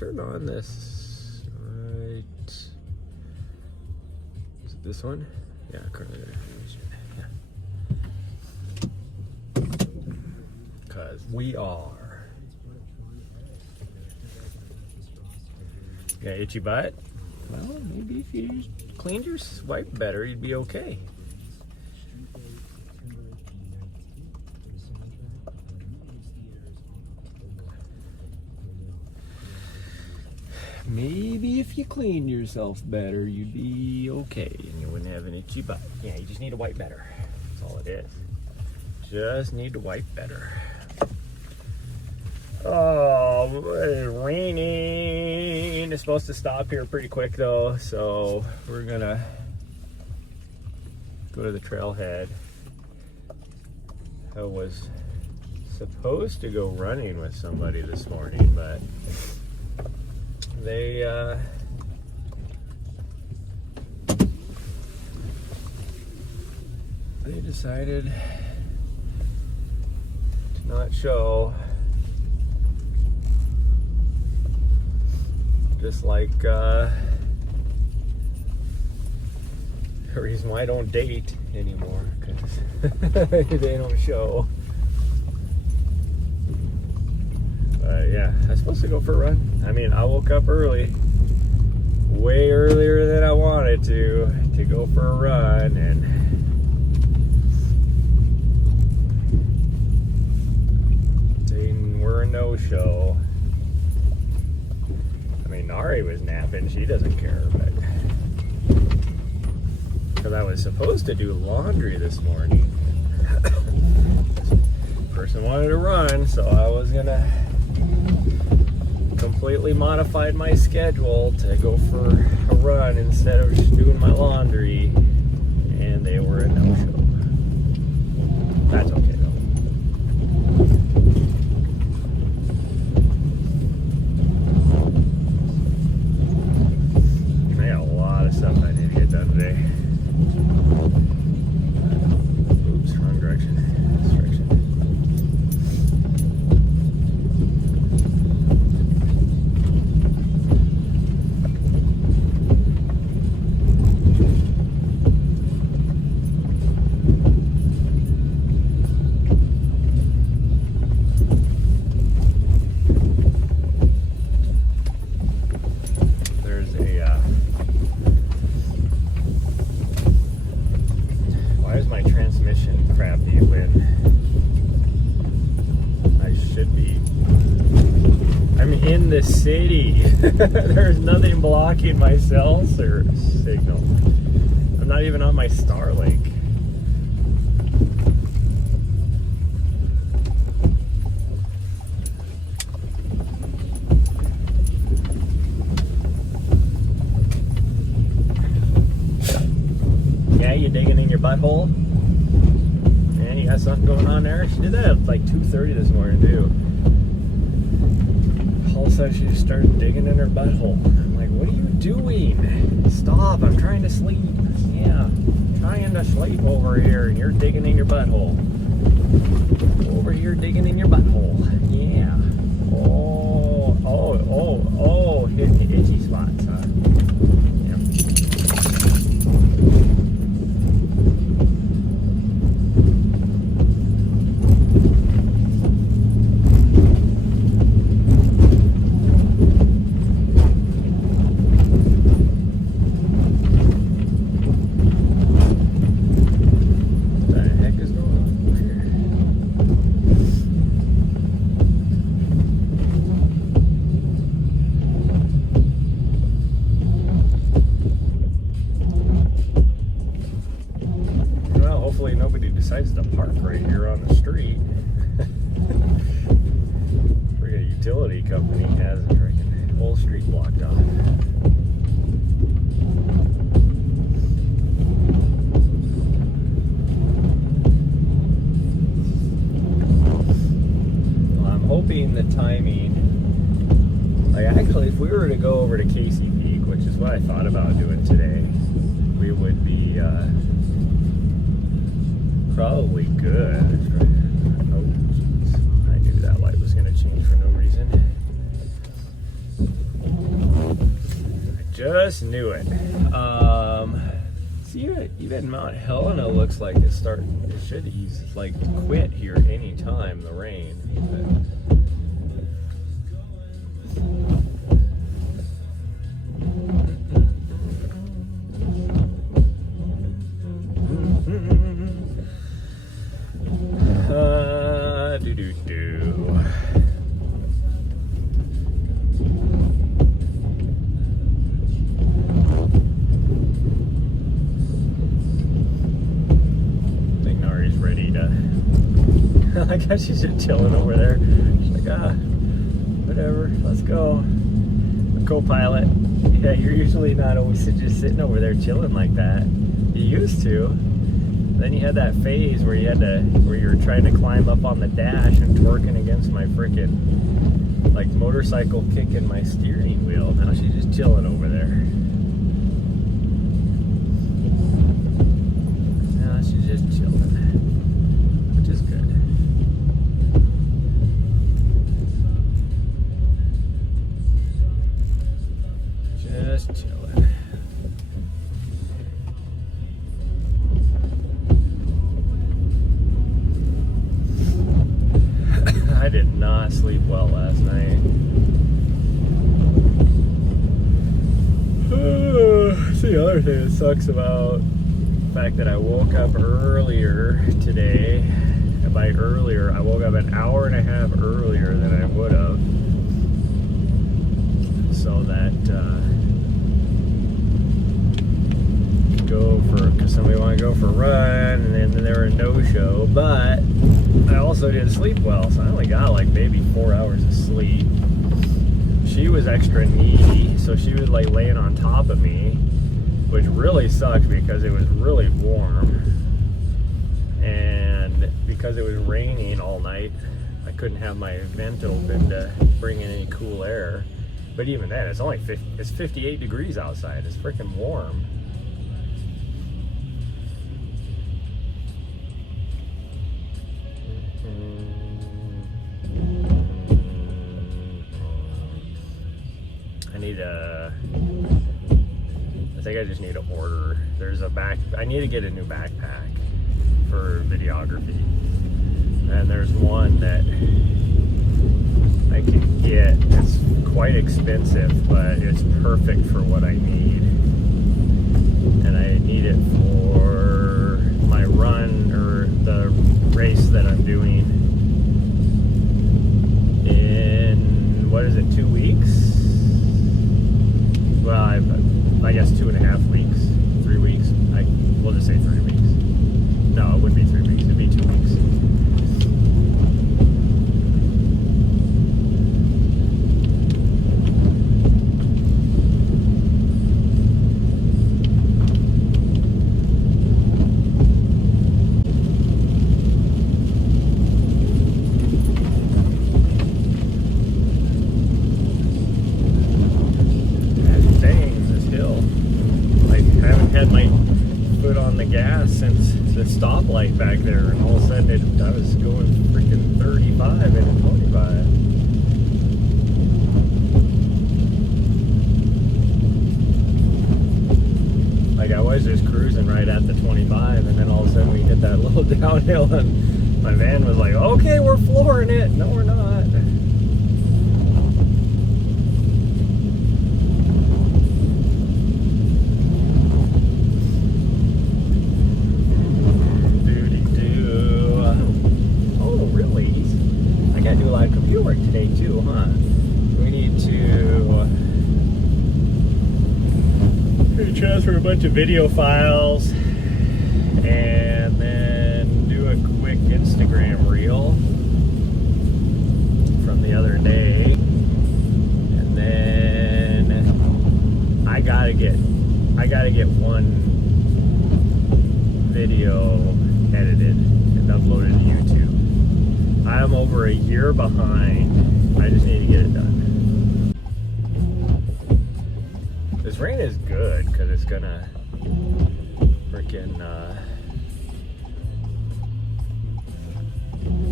turn on this right. Is it this one? Yeah, currently there. Yeah. Because we are. Got itchy butt? Well, maybe if you cleaned your wipe better, you'd be okay. Maybe if you cleaned yourself better, you'd be okay and you wouldn't have an itchy butt. Yeah, you just need to wipe better. That's all it is. Just need to wipe better. Oh, it's raining. It's supposed to stop here pretty quick though, so we're gonna go to the trailhead. I was supposed to go running with somebody this morning, but they decided to not show. Just like the reason why I don't date anymore, because they don't show. But yeah, I was supposed to go for a run. I mean, I woke up early, way earlier than I wanted to go for a run, and they were a no-show. I mean, Nari was napping, she doesn't care, but because I was supposed to do laundry this morning. Person wanted to run, so I was gonna completely modified my schedule to go for a run instead of just doing my laundry, and they were a no-show. That's okay though. I got a lot of stuff I need to get done today. Oops, wrong direction. This direction. Why is my transmission crappy when I should be? I'm in the city. There's nothing blocking my cell signal. I'm not even on my Starlink. Yeah, you digging in your butthole? Man, you got something going on there? She did that at like 2:30 this morning too. All of a sudden she just started digging in her butthole. I'm like, what are you doing? Stop, I'm trying to sleep. Yeah, I'm trying to sleep over here and you're digging in your butthole. Over here digging in your butthole. Yeah. Oh, hitting the itchy spots, huh? Hopefully nobody decides to park right here on the street. Where a utility company has the freaking whole street blocked off. Well, I'm hoping the timing, like actually if we were to go over to Casey Peak, which is what I thought about doing today, we would be probably good. Oh, jeez. I knew that light was going to change for no reason. Just knew it. See, even Mount Helena looks like it should ease, like quit here anytime, the rain. I guess she's just chilling over there. She's like, whatever, let's go. Co-pilot. Yeah, you're usually not always just sitting over there chilling like that. You used to. Then you had that phase where you were trying to climb up on the dash and twerking against my freaking like motorcycle kicking my steering wheel. Now she's just chilling over there. Now she's just chilling, which is good. Just chilling. I did not sleep well last night. The other thing that sucks about the fact that I woke up earlier today. By earlier, I woke up an hour and a half earlier than I would have. So that because somebody wanted to go for a run, and then they were a no-show. But I also didn't sleep well, so I only got like maybe 4 hours of sleep. She was extra needy, so she was like laying on top of me, which really sucked because it was really warm, and because it was raining all night, I couldn't have my vent open to bring in any cool air. But even then, it's only 58 degrees outside. It's freaking warm. I think I just need to order. I need to get a new backpack for videography. And there's one that I can get. It's quite expensive, but it's perfect for what I need. And I need it for my run, or the race that I'm doing in, what is it, 2 weeks? Well, I guess 2.5 weeks, 3 weeks. We'll just say 3 weeks. No, it wouldn't be 3 weeks. It'd be 2 weeks. Since the stoplight back there, and all of a sudden I was going freaking 35 and a 25. Like I was just cruising right at the 25, and then all of a sudden we hit that little downhill, and my van was like, okay, we're flooring it. No, we're not. Work today too, huh? We need to transfer a bunch of video files and then do a quick Instagram reel from the other day, and then I gotta get one video edited and uploaded to YouTube. I'm over a year behind. I just need to get it done. This rain is good because it's gonna freaking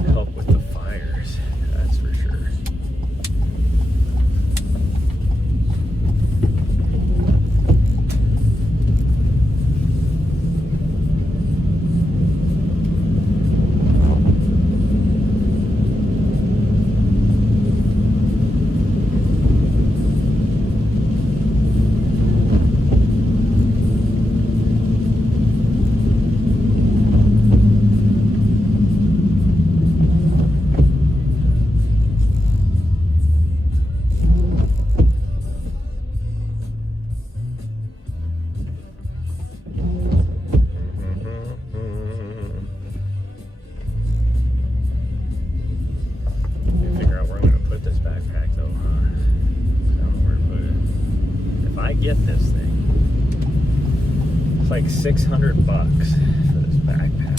help with the fires. That's for sure. $600 for this backpack.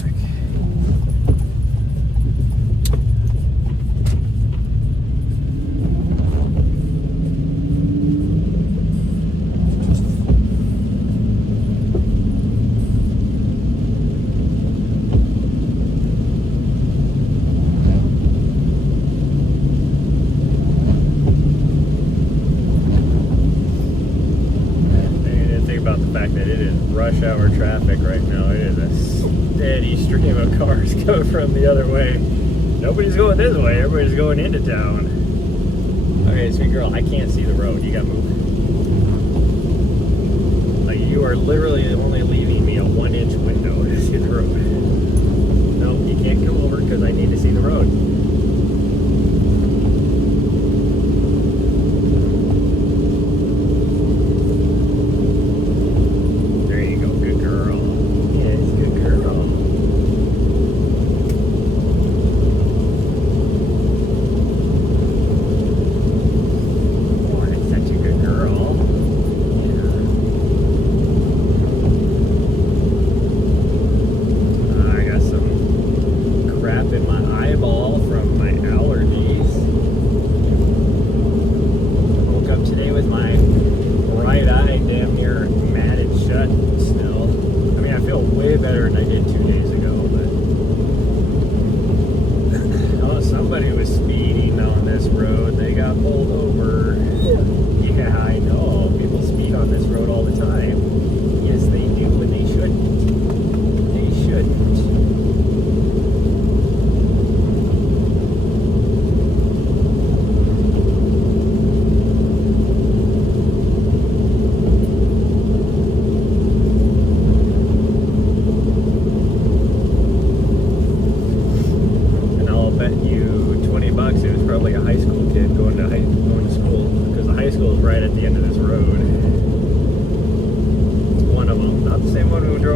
About the fact that it is rush hour traffic right now. It is a steady stream of cars coming from the other way. Nobody's going this way, everybody's going into town. Okay, sweet girl, I can't see the road. You gotta move. Like, you are literally only leaving me a 1-inch window to see the road. No, you can't come over because I need to see the road.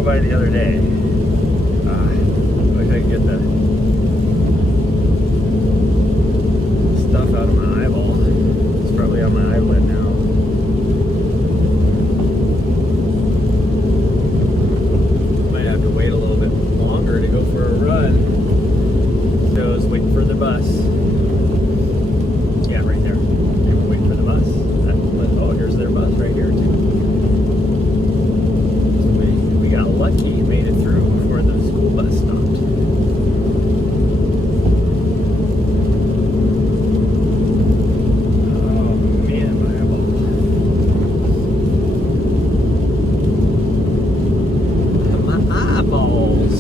By the other day. Wish I could get the stuff out of my eyeball. It's probably on my eyelid now. Might have to wait a little bit longer to go for a run. So I was waiting for the bus. Yeah, right there. They were waiting for the bus. Oh, here's their bus right here too. Got lucky and made it through before the school bus stopped. Oh man, my eyeball. My eyeballs.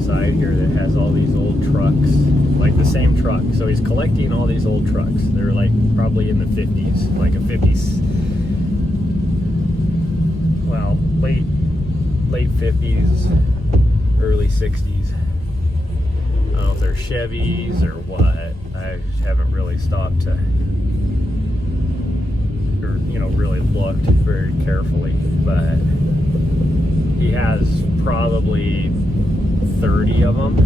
Side here that has all these old trucks, like the same truck. So he's collecting all these old trucks. They're like probably in the 50s, like a 50s, well, late 50s, early 60s. I don't know if they're Chevys or what. I just haven't really stopped to, or really looked very carefully. But he has probably 30 of them,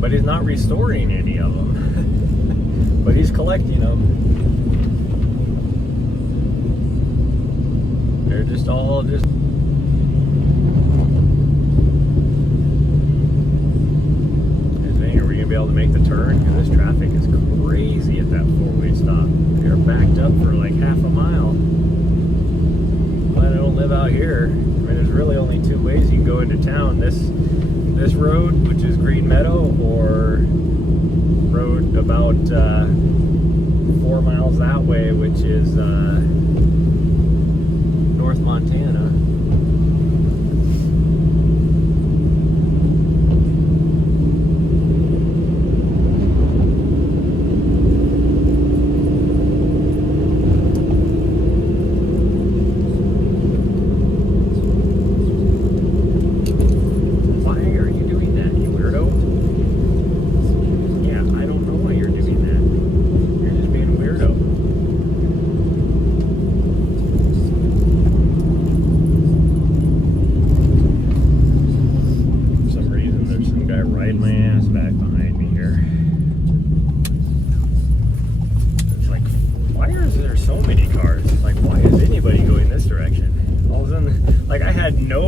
but he's not restoring any of them. But he's collecting them. They're just all just. Are we gonna be able to make the turn? Because this traffic is crazy at that 4-way stop. They're backed up for like half a mile. Glad I don't live out here. There's really only 2 ways you can go into town. This road, which is Green Meadow, or road about 4 miles that way, which is North Montana.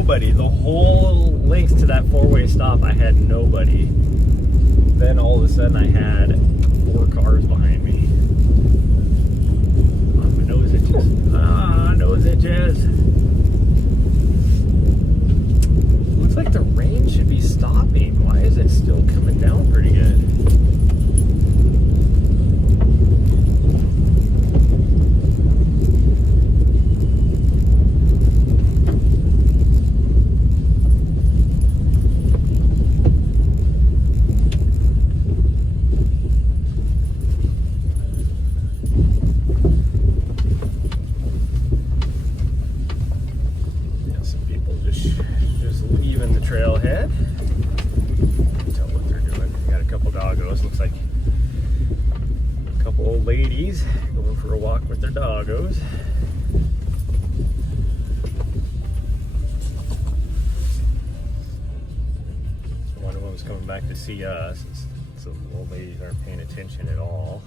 nobody. The whole length to that four-way stop, I had nobody. Then all of a sudden I had 4 cars behind me. Oh, my nose itches. Nose itches. Looks like the rain should be stopping. Why is it still coming down pretty good? Trailhead. Tell what they're doing. Got a couple doggos. Looks like a couple old ladies going for a walk with their doggos. So one of them was coming back to see us. So the old ladies aren't paying attention at all.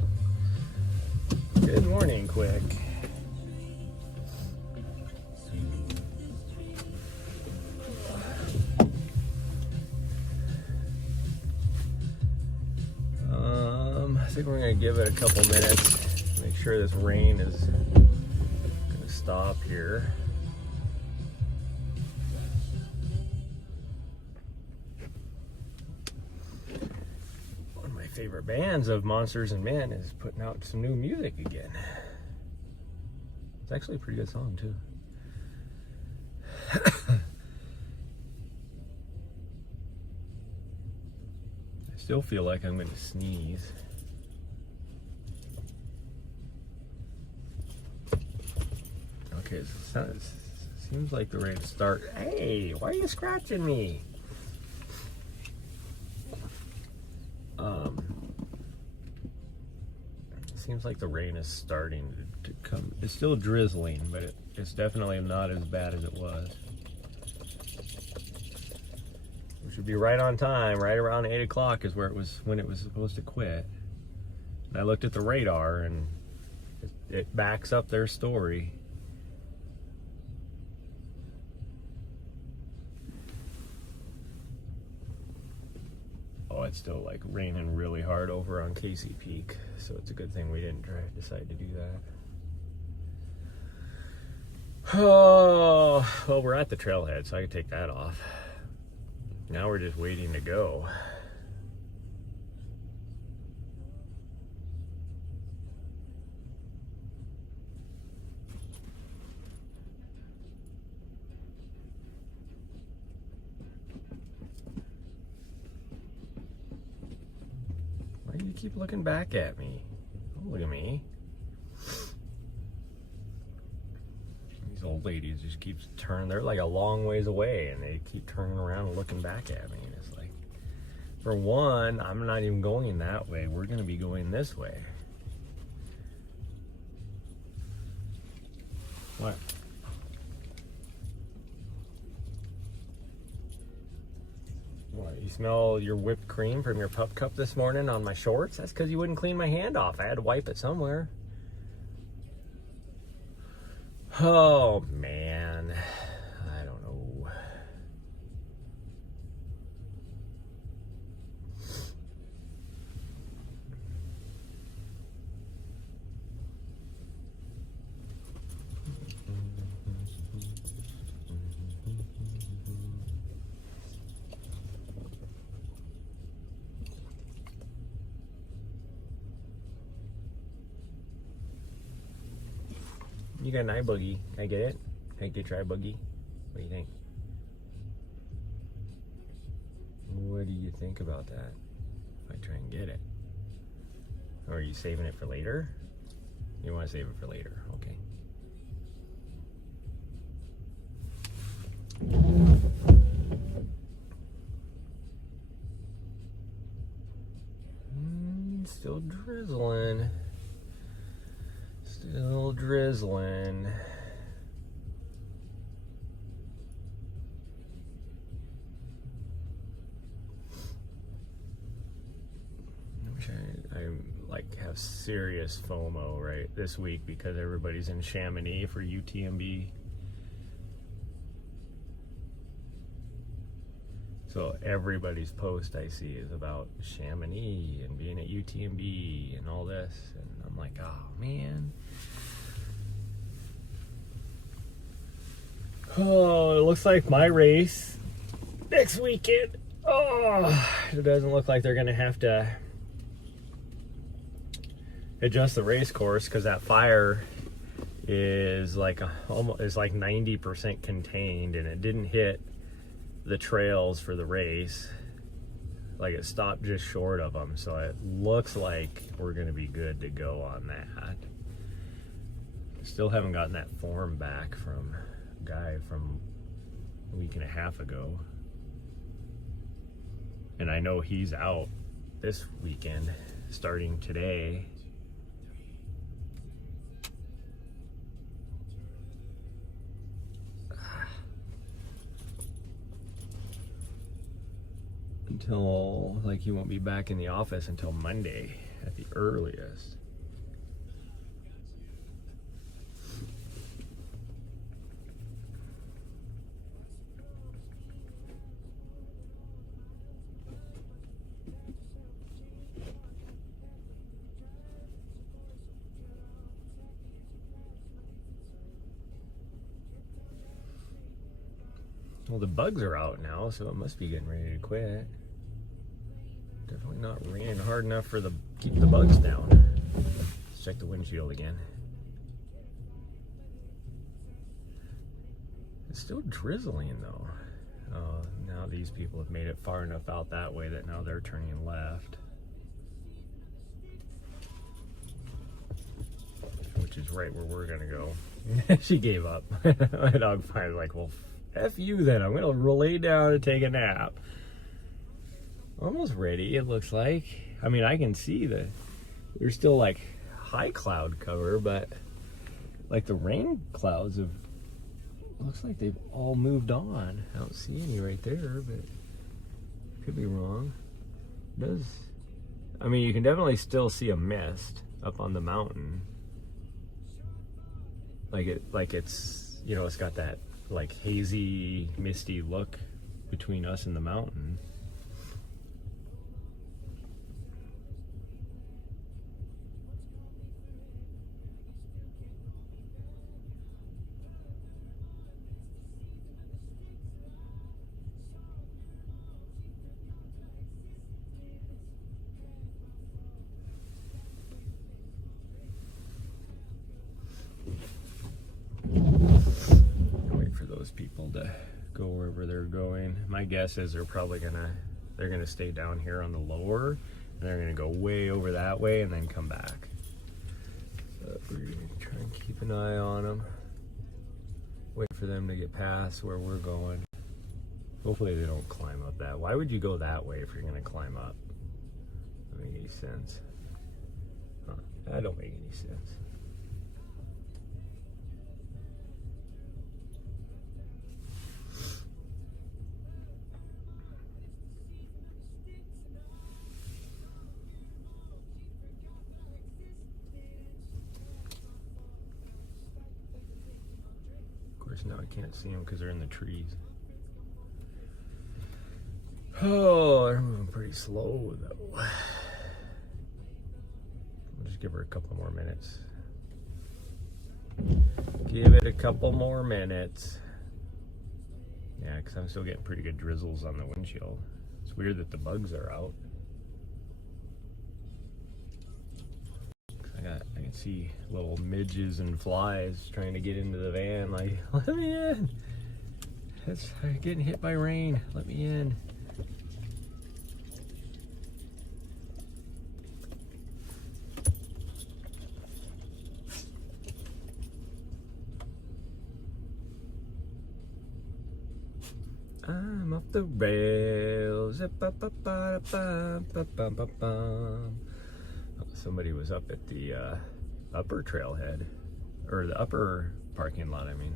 Good morning, Quick. I think we're going to give it a couple minutes, make sure this rain is going to stop here. One of my favorite bands of Monsters and Men is putting out some new music again. It's actually a pretty good song too. I still feel like I'm going to sneeze. Okay, it seems like the rain to start. Hey, why are you scratching me? Seems like the rain is starting to come. It's still drizzling, but it's definitely not as bad as it was. We should be right on time. Right around 8 o'clock is where it was when it was supposed to quit. And I looked at the radar, and it backs up their story. Oh, it's still like raining really hard over on Casey Peak, so it's a good thing we didn't decide to do that. Oh, well, we're at the trailhead, so I can take that off. Now we're just waiting to go. Why do you keep looking back at me? Don't look at me. These old ladies just keep turning. They're like a long ways away, and they keep turning around and looking back at me. And it's like, for one, I'm not even going that way. We're going to be going this way. What? What, you smell your whipped cream from your pup cup this morning on my shorts? That's because you wouldn't clean my hand off. I had to wipe it somewhere. Oh, man. I don't know. You got an eye boogie. Can I get it? Can I get your eye boogie? What do you think? What do you think about that? If I try and get it? Or are you saving it for later? You want to save it for later, okay. Still drizzling. Still drizzling. I wish I like have serious FOMO right this week because everybody's in Chamonix for UTMB. So everybody's post I see is about Chamonix and being at UTMB and all this. And I'm like, oh man. Oh, it looks like my race next weekend. Oh, it doesn't look like they're going to have to adjust the race course because that fire is like almost 90% contained, and it didn't hit the trails for the race. Like, it stopped just short of them, so it looks like we're going to be good to go on that. Still haven't gotten that form back from a guy from a week and a half ago, and I know he's out this weekend starting today. Until, like, he won't be back in the office until Monday at the earliest. Well, the bugs are out now, so it must be getting ready to quit. Definitely not raining hard enough for keep the bugs down. Let's check the windshield again. It's still drizzling though. Now these people have made it far enough out that way that now they're turning left. Which is right where we're gonna go. She gave up. My dog finally like, well, F you then, I'm gonna lay down and take a nap. Almost ready, it looks like. I mean, I can see there's still like high cloud cover, but like the rain clouds looks like they've all moved on. I don't see any right there, but could be wrong. It does. I mean, you can definitely still see a mist up on the mountain. Like it's, you know, it's got that like hazy, misty look between us and the mountain. People to go wherever they're going. My guess is they're gonna stay down here on the lower, and they're gonna go way over that way and then come back. So we're gonna try and keep an eye on them. Wait for them to get past where we're going. Hopefully they don't climb up that. Why would you go that way if you're gonna climb up? Doesn't make any sense. Huh. That don't make any sense. Now I can't see them because they're in the trees. Oh, they're moving pretty slow though. We'll just give her a couple more minutes. Give it a couple more minutes. Yeah, because I'm still getting pretty good drizzles on the windshield. It's weird that the bugs are out. I can see little midges and flies trying to get into the van, like, let me in. It's getting hit by rain. Let me in. I'm off the rails. Somebody was up at the upper trailhead, or the upper parking lot, I mean.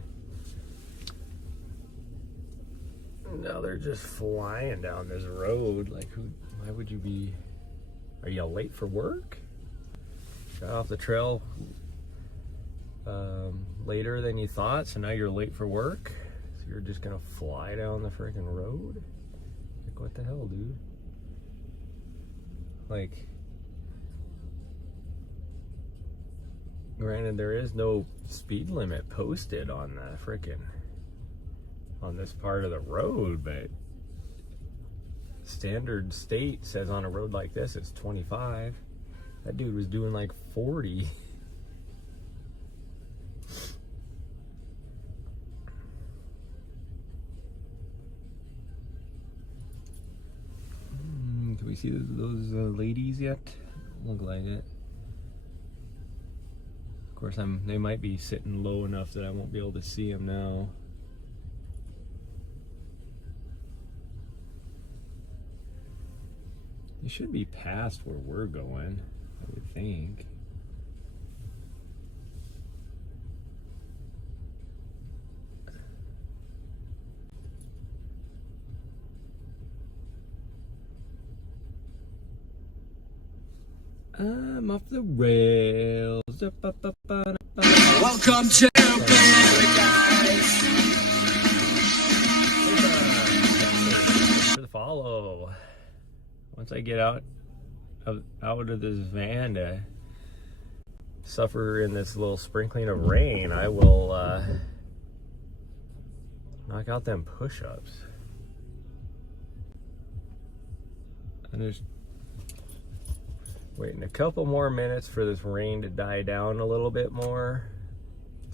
Now they're just flying down this road. Like, why would you be, are you late for work? Got off the trail later than you thought, so now you're late for work? So you're just gonna fly down the freaking road? Like, what the hell, dude? Like, granted, there is no speed limit posted on the frickin' on this part of the road, but standard state says on a road like this it's 25. That dude was doing like 40. Can we see those ladies yet? Look like it. Of course, they might be sitting low enough that I won't be able to see them now. They should be past where we're going, I would think. I'm off the rails. Welcome to paradise. For the follow. Once I get out of this van to suffer in this little sprinkling of rain, I will knock out them push-ups. And just waiting a couple more minutes for this rain to die down a little bit more.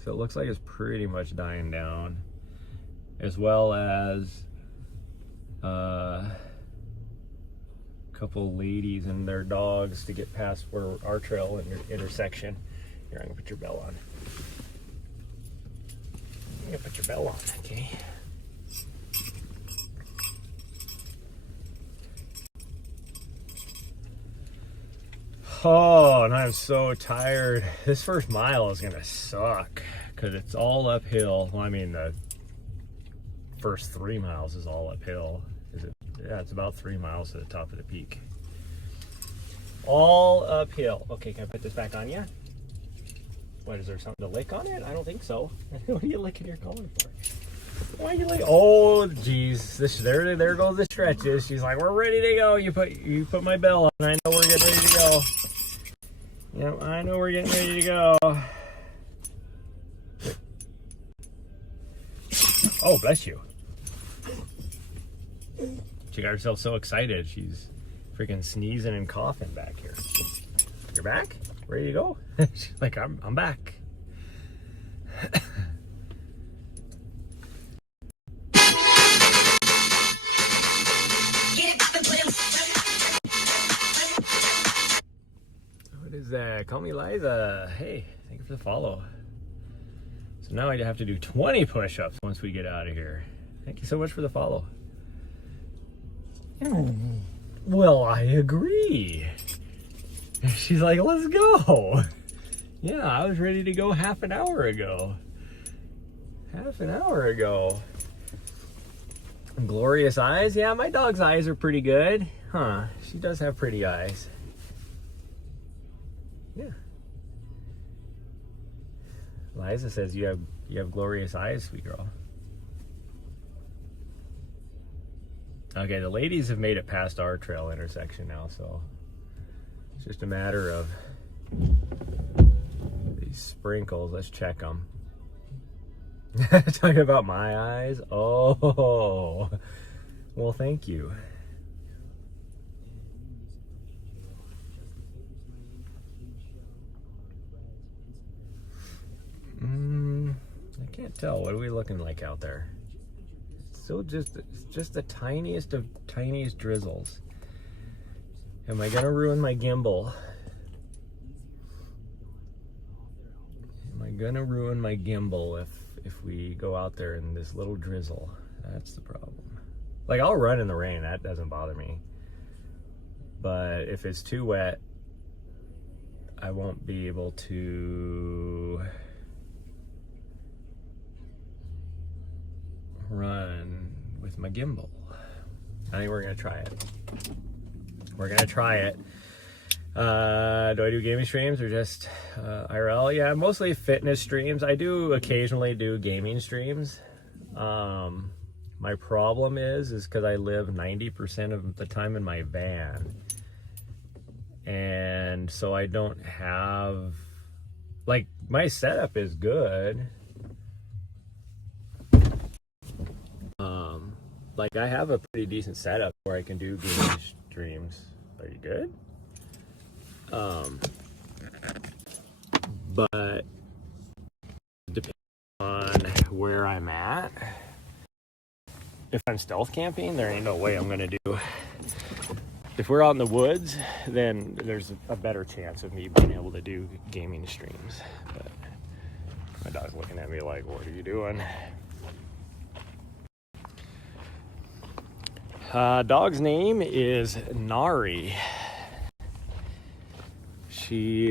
So it looks like it's pretty much dying down. As well as a couple ladies and their dogs to get past where our trail intersection. Here, I'm gonna put your bell on. I'm gonna put your bell on, okay? Oh, and I'm so tired. This first mile is gonna suck because it's all uphill. Well, I mean, the first 3 miles is all uphill. Yeah, it's about 3 miles to the top of the peak. All uphill. Okay, can I put this back on you? What, is there something to lick on it? I don't think so. What are you licking your collar for? Why are you like? Oh, geez. There goes the stretches. She's like, we're ready to go. You put my bell on. I know we're getting ready to go. Yep, I know we're getting ready to go. Oh, bless you. She got herself so excited. She's freaking sneezing and coughing back here. You're back? Ready to go? She's like, I'm back. What is that? Call me Liza. Hey, thank you for the follow. So now I have to do 20 push-ups once we get out of here. Thank you so much for the follow. Well, I agree. She's like, let's go. Yeah, I was ready to go half an hour ago. Glorious eyes? Yeah, my dog's eyes are pretty good. Huh, she does have pretty eyes. Yeah. Liza says you have glorious eyes, sweet girl. Okay, the ladies have made it past our trail intersection now, so it's just a matter of these sprinkles. Let's check them. Talking about my eyes? Oh, well, thank you. I can't tell. What are we looking like out there? So just the tiniest of tiniest drizzles. Am I gonna ruin my gimbal? Am I gonna ruin my gimbal if we go out there in this little drizzle? That's the problem. Like, I'll run in the rain, that doesn't bother me. But if it's too wet, I won't be able to run with my gimbal. I think we're gonna try it. Do I do gaming streams or just IRL? Yeah, mostly fitness streams. I do occasionally do gaming streams. My problem is because I live 90% of the time in my van. And so I don't have, like, my setup is good. Like, I have a pretty decent setup where I can do gaming streams. Are you good? But depending on where I'm at, if I'm stealth camping, there ain't no way I'm gonna do. If we're out in the woods, then there's a better chance of me being able to do gaming streams. But my dog's looking at me like, what are you doing? Dog's name is Nari. She's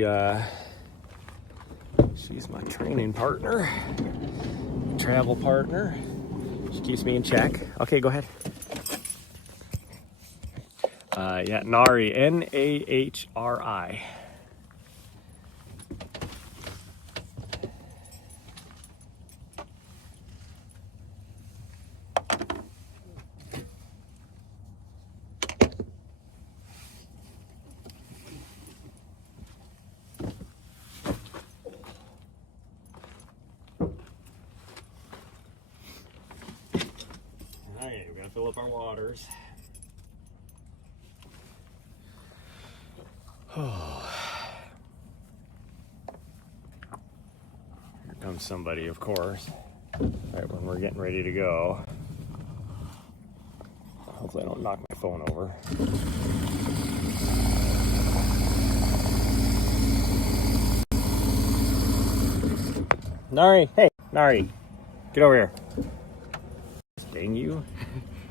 my training partner, travel partner. She keeps me in check. Okay, go ahead. Yeah, Nari, N-A-H-R-I. Okay, we're gonna fill up our waters. Oh. Here comes somebody, of course. Right when we're getting ready to go. Hopefully I don't knock my phone over. Nari, hey, Nari, get over here. Dang you.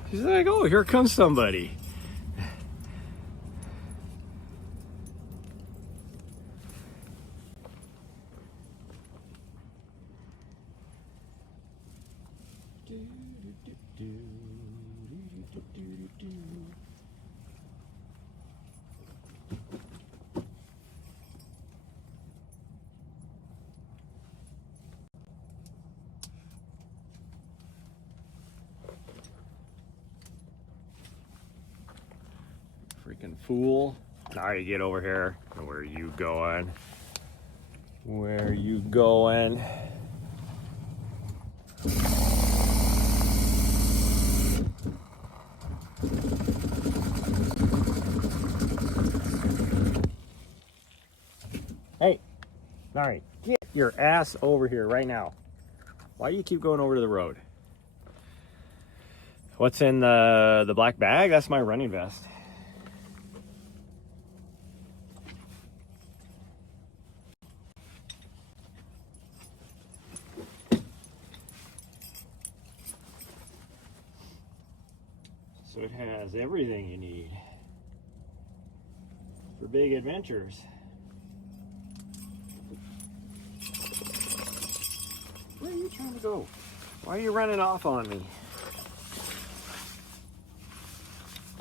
She's like, oh, here comes somebody. Freaking fool. Alright, get over here. Where are you going? Where are you going? Hey, Nari, get your ass over here right now. Why do you keep going over to the road? What's in the black bag? That's my running vest. So it has everything you need for big adventures. Where are you trying to go? Why are you running off on me?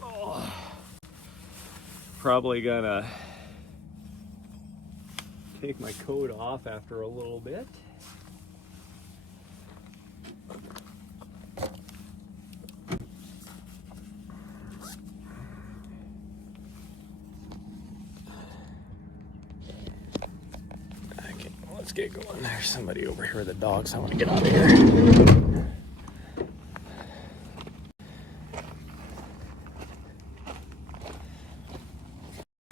Oh, probably gonna take my coat off after a little bit. Okay, let's get going. There's somebody over here with the dogs. I want to get out of here.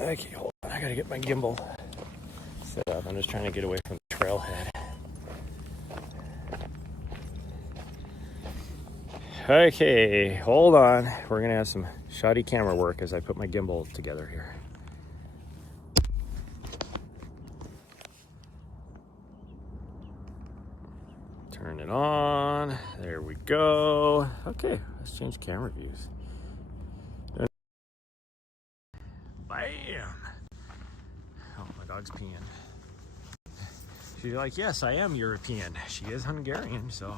Okay, hold on. I gotta get my gimbal set up. I'm just trying to get away from the trailhead. Okay, hold on. We're gonna have some shoddy camera work as I put my gimbal together here. Turn it on. There we go. Okay, let's change camera views. Bam! Oh, my dog's peeing. She's like, yes, I am European. She is Hungarian, so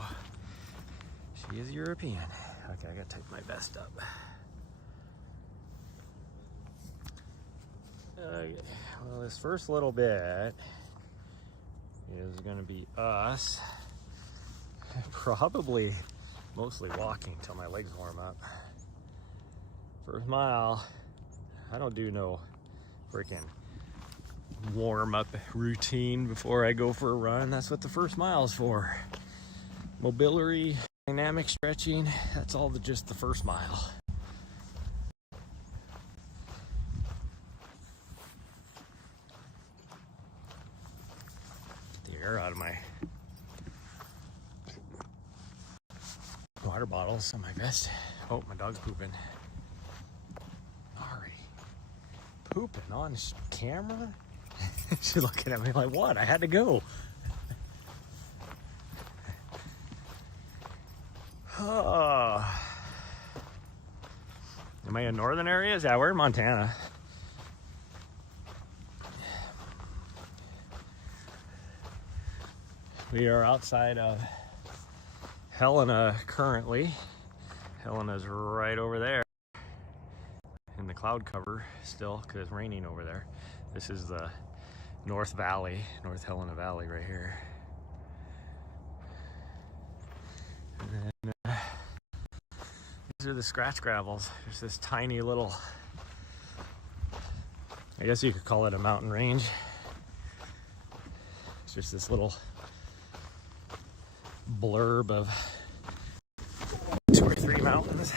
she is European. Okay, I gotta take my vest up. Okay, well, this first little bit is gonna be us probably Mostly walking till my legs warm up. First mile, I don't do no freaking warm up routine before I go for a run. That's what the first mile is for. Mobility, dynamic stretching, that's all just the first mile. Get the air out of my water bottles on my vest. Oh, my dog's pooping. Sorry. Pooping on camera? She's looking at me like, what? I had to go. Oh. Am I in northern areas? Yeah, we're in Montana. We are outside of Helena currently. Helena's right over there in the cloud cover still because it's raining over there. This is the North Valley, North Helena Valley right here. And then these are the Scratchgravels. There's this tiny little, I guess you could call it a mountain range. It's just this little blurb of 2 or 3 mountains.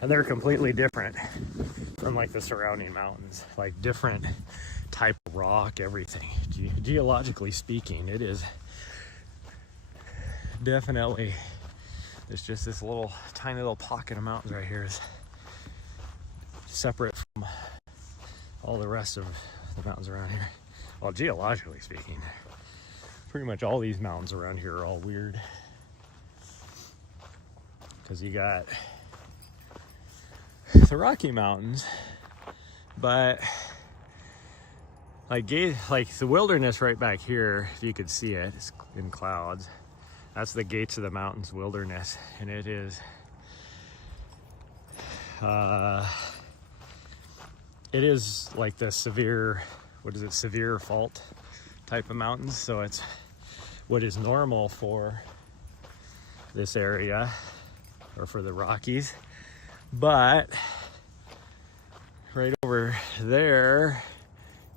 And they're completely different from like the surrounding mountains, like different type of rock, everything. Geologically speaking, it is definitely, there's just this little tiny little pocket of mountains right here is separate from all the rest of the mountains around here. Well, geologically speaking, pretty much all these mountains around here are all weird because you got the Rocky Mountains, but like the wilderness right back here, if you could see it, it's in clouds. That's the gates of the mountains wilderness, and it is like the severe, severe fault type of mountains. So it's what is normal for this area or for the Rockies, but right over there,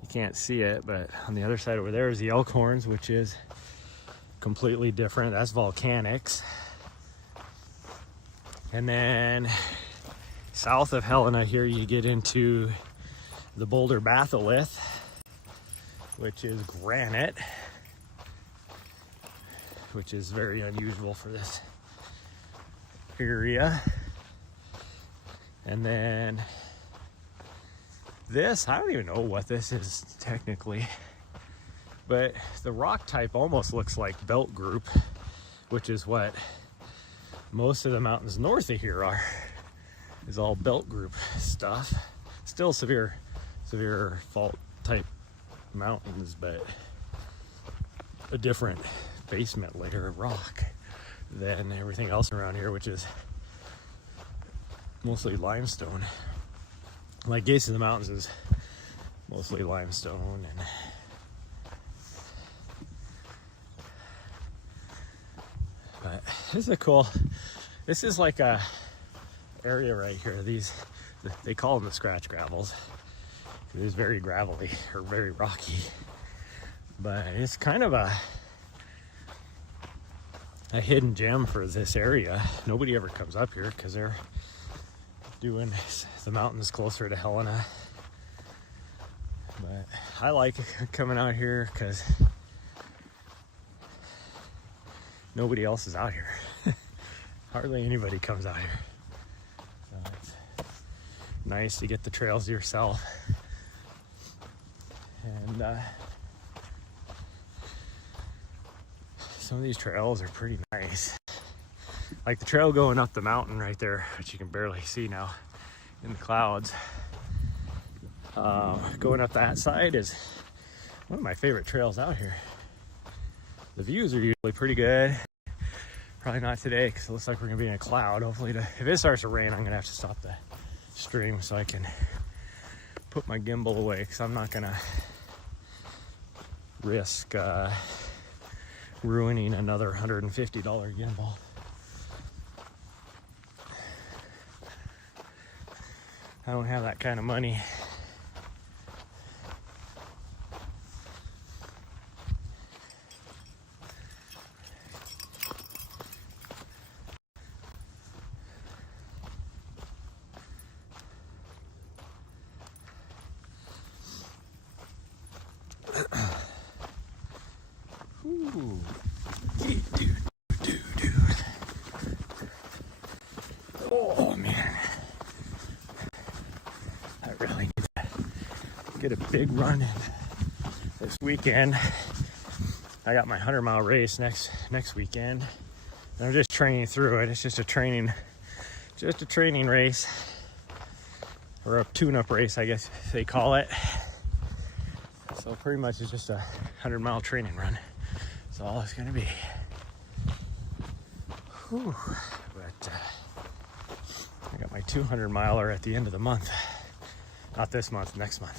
you can't see it, but on the other side over there is the Elkhorns, which is completely different. That's volcanics. And then south of Helena here, you get into the Boulder Batholith, which is granite, which is very unusual for this area. And then this, I don't even know what this is technically, but the rock type almost looks like belt group, which is what most of the mountains north of here are, is all belt group stuff. Still severe fault type mountains, but a different basement layer of rock than everything else around here, which is mostly limestone. Like Gates of the Mountains is mostly limestone, and but this is cool. This is like a area right here. These, they call them the Scratchgravels. It is very gravelly or very rocky, but it's kind of a hidden gem for this area. Nobody ever comes up here because they're doing the mountains closer to Helena. But I like coming out here because nobody else is out here. Hardly anybody comes out here. So it's nice to get the trails to yourself. And some of these trails are pretty nice. Like the trail going up the mountain right there, which you can barely see now in the clouds. Going up that side is one of my favorite trails out here. The views are usually pretty good. Probably not today because it looks like we're gonna be in a cloud. Hopefully, if it starts to rain, I'm gonna have to stop the stream so I can put my gimbal away, because I'm not gonna risk ruining another $150 gimbal. I don't have that kind of money. Ooh. Dude. Oh man, I really need to get a big run in this weekend. I got my 100-mile race next weekend. And I'm just training through it. It's just a training race, or a tune-up race, I guess they call it. So pretty much it's just a 100-mile training run. That's all it's gonna be. Whew. But I got my 200-miler at the end of the month. Not this month, next month.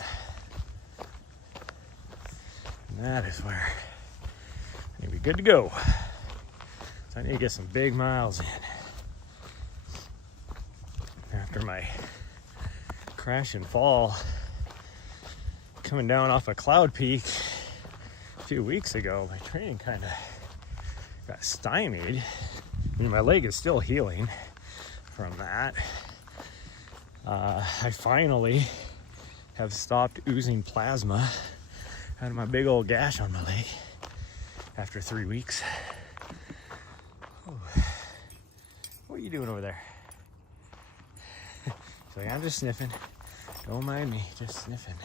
And that is where I need to be good to go. So I need to get some big miles in. After my crash and fall, coming down off a cloud peak a few weeks ago, my training kind of got stymied. I mean, my leg is still healing from that. I finally have stopped oozing plasma out of my big old gash on my leg after 3 weeks. Ooh. What are you doing over there? She's like, I'm just sniffing. Don't mind me, just sniffing.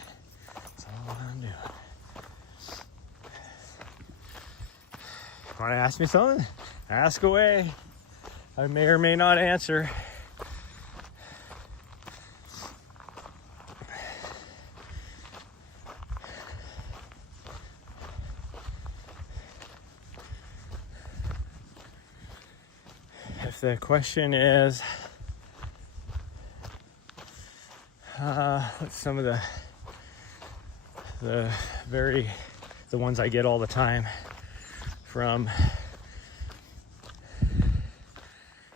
That's all I'm doing. Want to ask me something? Ask away. I may or may not answer. If the question is, what's some of the ones I get all the time from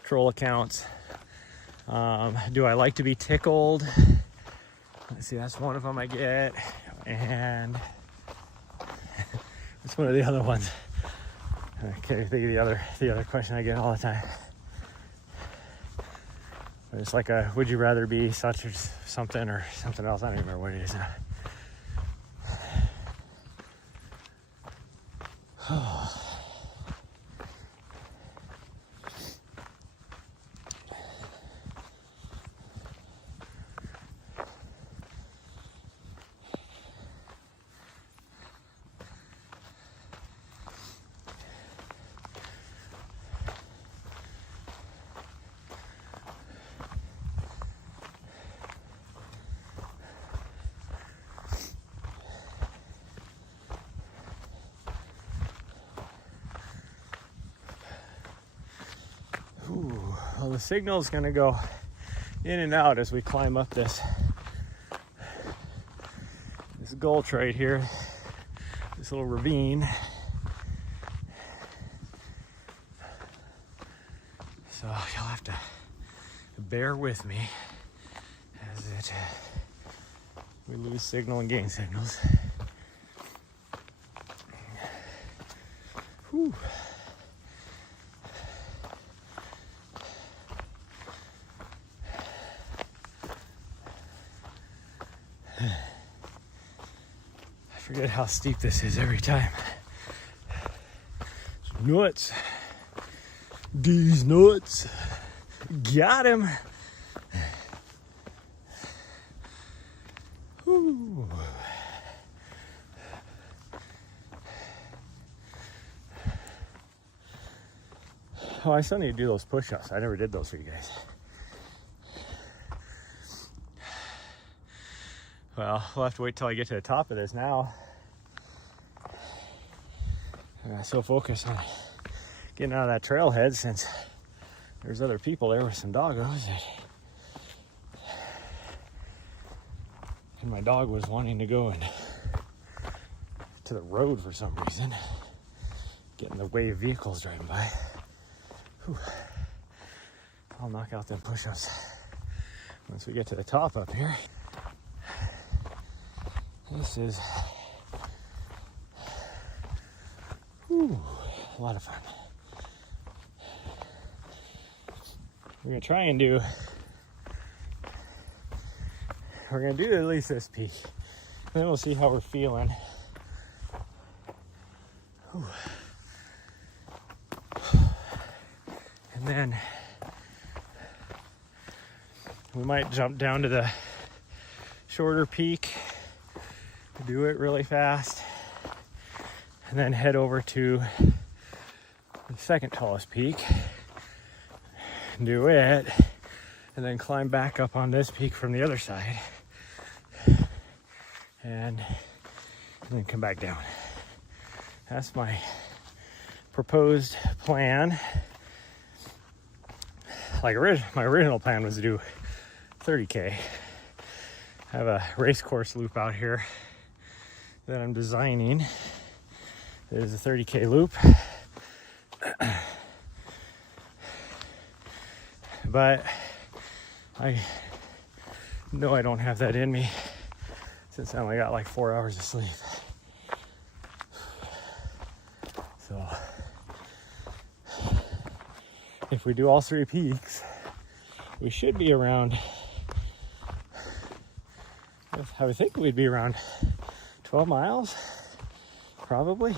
troll accounts. Do I like to be tickled? Let's see, that's one of them I get. And it's one of the other ones. I can't think of the other question I get all the time. But it's like a, would you rather be such or something or something else? I don't even remember what it is now. Well, the signal is going to go in and out as we climb up this gulch right here, this little ravine. So you'll have to bear with me as we lose signal and gain signals. Whew. I forget how steep this is every time. It's nuts. These nuts. Got him. Whew. Oh, I still need to do those push-ups. I never did those for you guys. Well, we'll have to wait till I get to the top of this now. I'm so focused on getting out of that trailhead since there's other people there with some doggos. And my dog was wanting to go to the road for some reason. Get in the way of vehicles driving by. Whew. I'll knock out them push-ups once we get to the top up here. This is a lot of fun. We're gonna try and do, we're gonna do at least this peak. Then we'll see how we're feeling. Whew. And then we might jump down to the shorter peak, do it really fast, and then head over to the second tallest peak, do it, and then climb back up on this peak from the other side, and then come back down. That's my proposed plan. Like my original plan was to do 30K. I have a race course loop out here that I'm designing. It is a 30K loop. But I know I don't have that in me since I only got like 4 hours of sleep. So if we do all 3 peaks, we should be around, I would think we'd be around 12 miles, probably.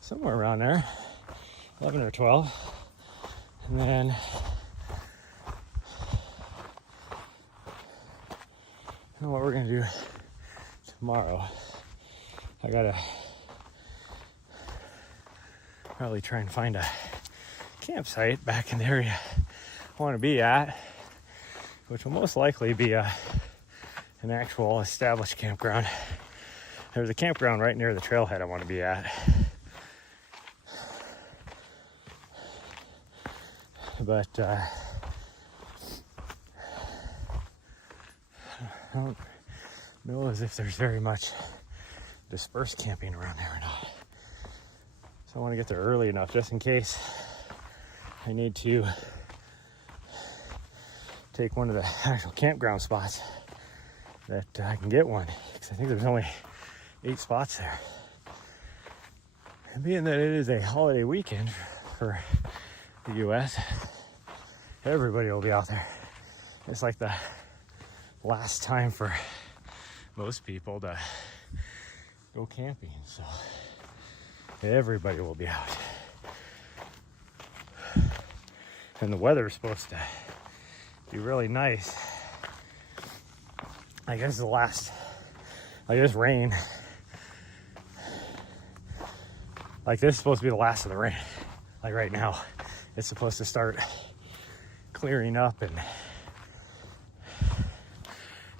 Somewhere around there, 11 or 12. And then what we're gonna do tomorrow, I gotta probably try and find a campsite back in the area I want to be at, which will most likely be an actual established campground. There's a campground right near the trailhead I want to be at. But I don't know as if there's very much dispersed camping around there or not. So I want to get there early enough just in case I need to take one of the actual campground spots that I can get one, because I think there's only 8 spots there. And being that it is a holiday weekend for the US, everybody will be out there. It's like the last time for most people to go camping, so everybody will be out. And the weather is supposed to be really nice. I guess the last, like this rain, like this is supposed to be the last of the rain. Like right now, it's supposed to start clearing up and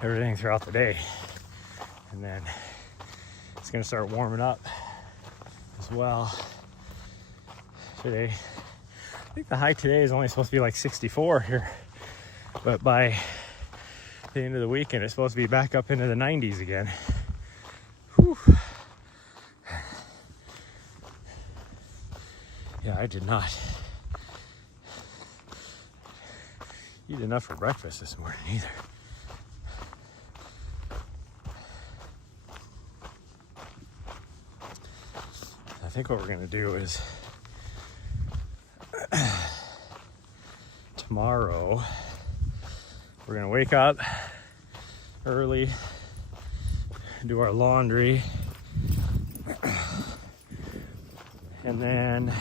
everything throughout the day. And then it's gonna start warming up as well today. I think the high today is only supposed to be like 64 here, but by the end of the weekend, it's supposed to be back up into the 90s again. Whew. Yeah, I did not eat enough for breakfast this morning either. I think what we're gonna do is tomorrow we're gonna wake up early, do our laundry, and then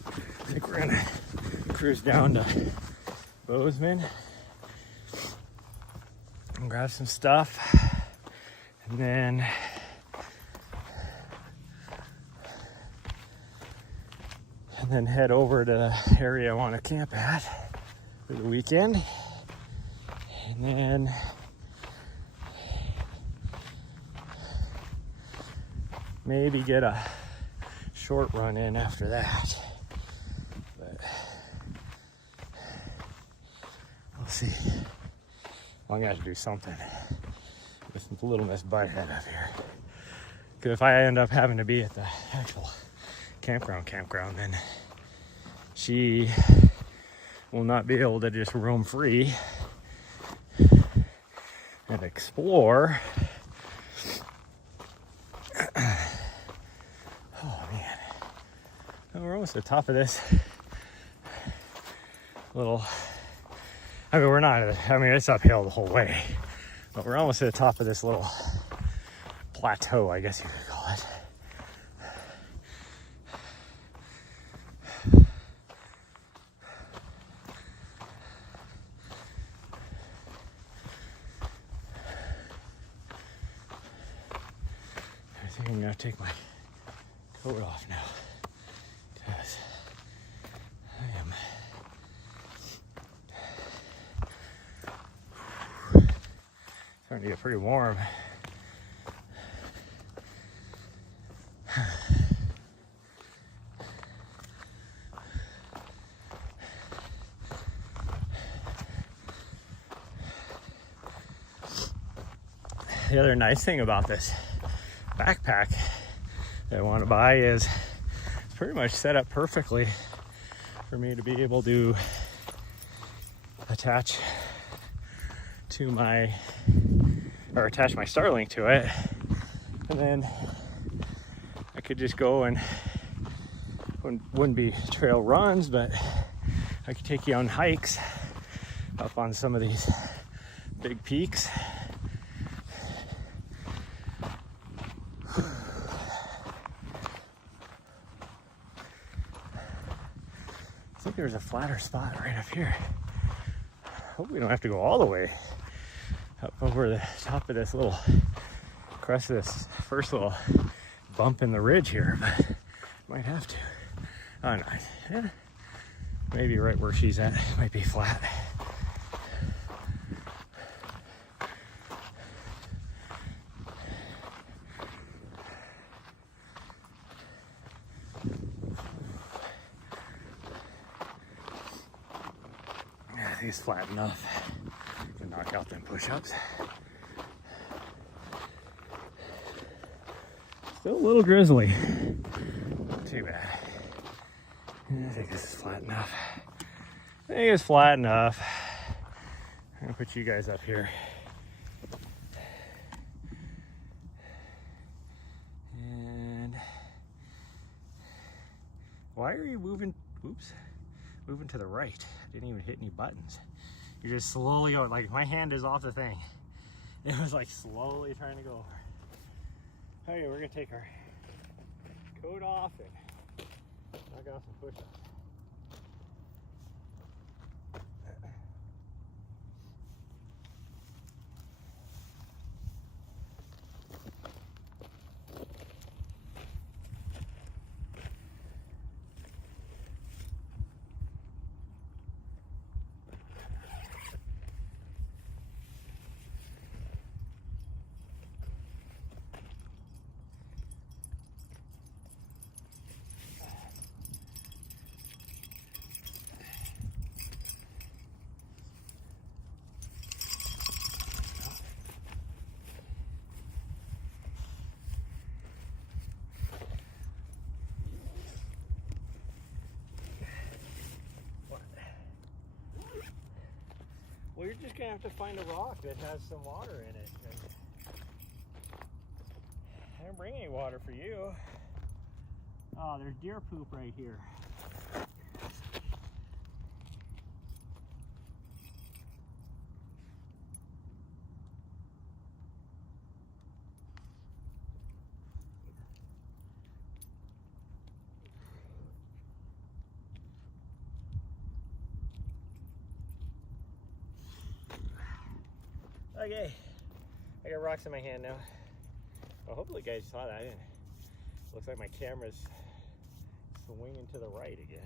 I think we're gonna cruise down to Bozeman and grab some stuff, and then head over to the area I want to camp at for the weekend, and then maybe get a short run in after that. But we'll see. I'm gonna have to do something this little Miss Butthead up here. Because if I end up having to be at the actual campground, then she will not be able to just roam free and explore. Oh man. Well, we're almost at the top of this little, I mean, we're not, I mean, it's uphill the whole way, but we're almost at the top of this little plateau, I guess you could call it. I think I'm gonna take my coat off now because I am starting to get pretty warm. The other nice thing about this backpack that I want to buy is it's pretty much set up perfectly for me to be able to attach to my, or attach my Starlink to it, and then I could just go and wouldn't be trail runs, but I could take you on hikes up on some of these big peaks. I think there's a flatter spot right up here. Hope we don't have to go all the way up over the top of this little crest of this first little bump in the ridge here, but might have to. Oh no, yeah, maybe right where she's at might be flat. I think it's flat enough to knock out them push-ups. Still a little grizzly. Not too bad. I think this is flat enough. I think it's flat enough. I'm gonna put you guys up here. And why are you moving? Oops. Moving to the right. I didn't even hit any buttons. You're just slowly going, like my hand is off the thing. It was like slowly trying to go over. Okay, we're gonna take our coat off and knock off some push-ups. Well, you're just gonna have to find a rock that has some water in it. I didn't bring any water for you. Oh, there's deer poop right here. Okay, I got rocks in my hand now. Well, hopefully you guys saw that. Looks like my camera's swinging to the right again.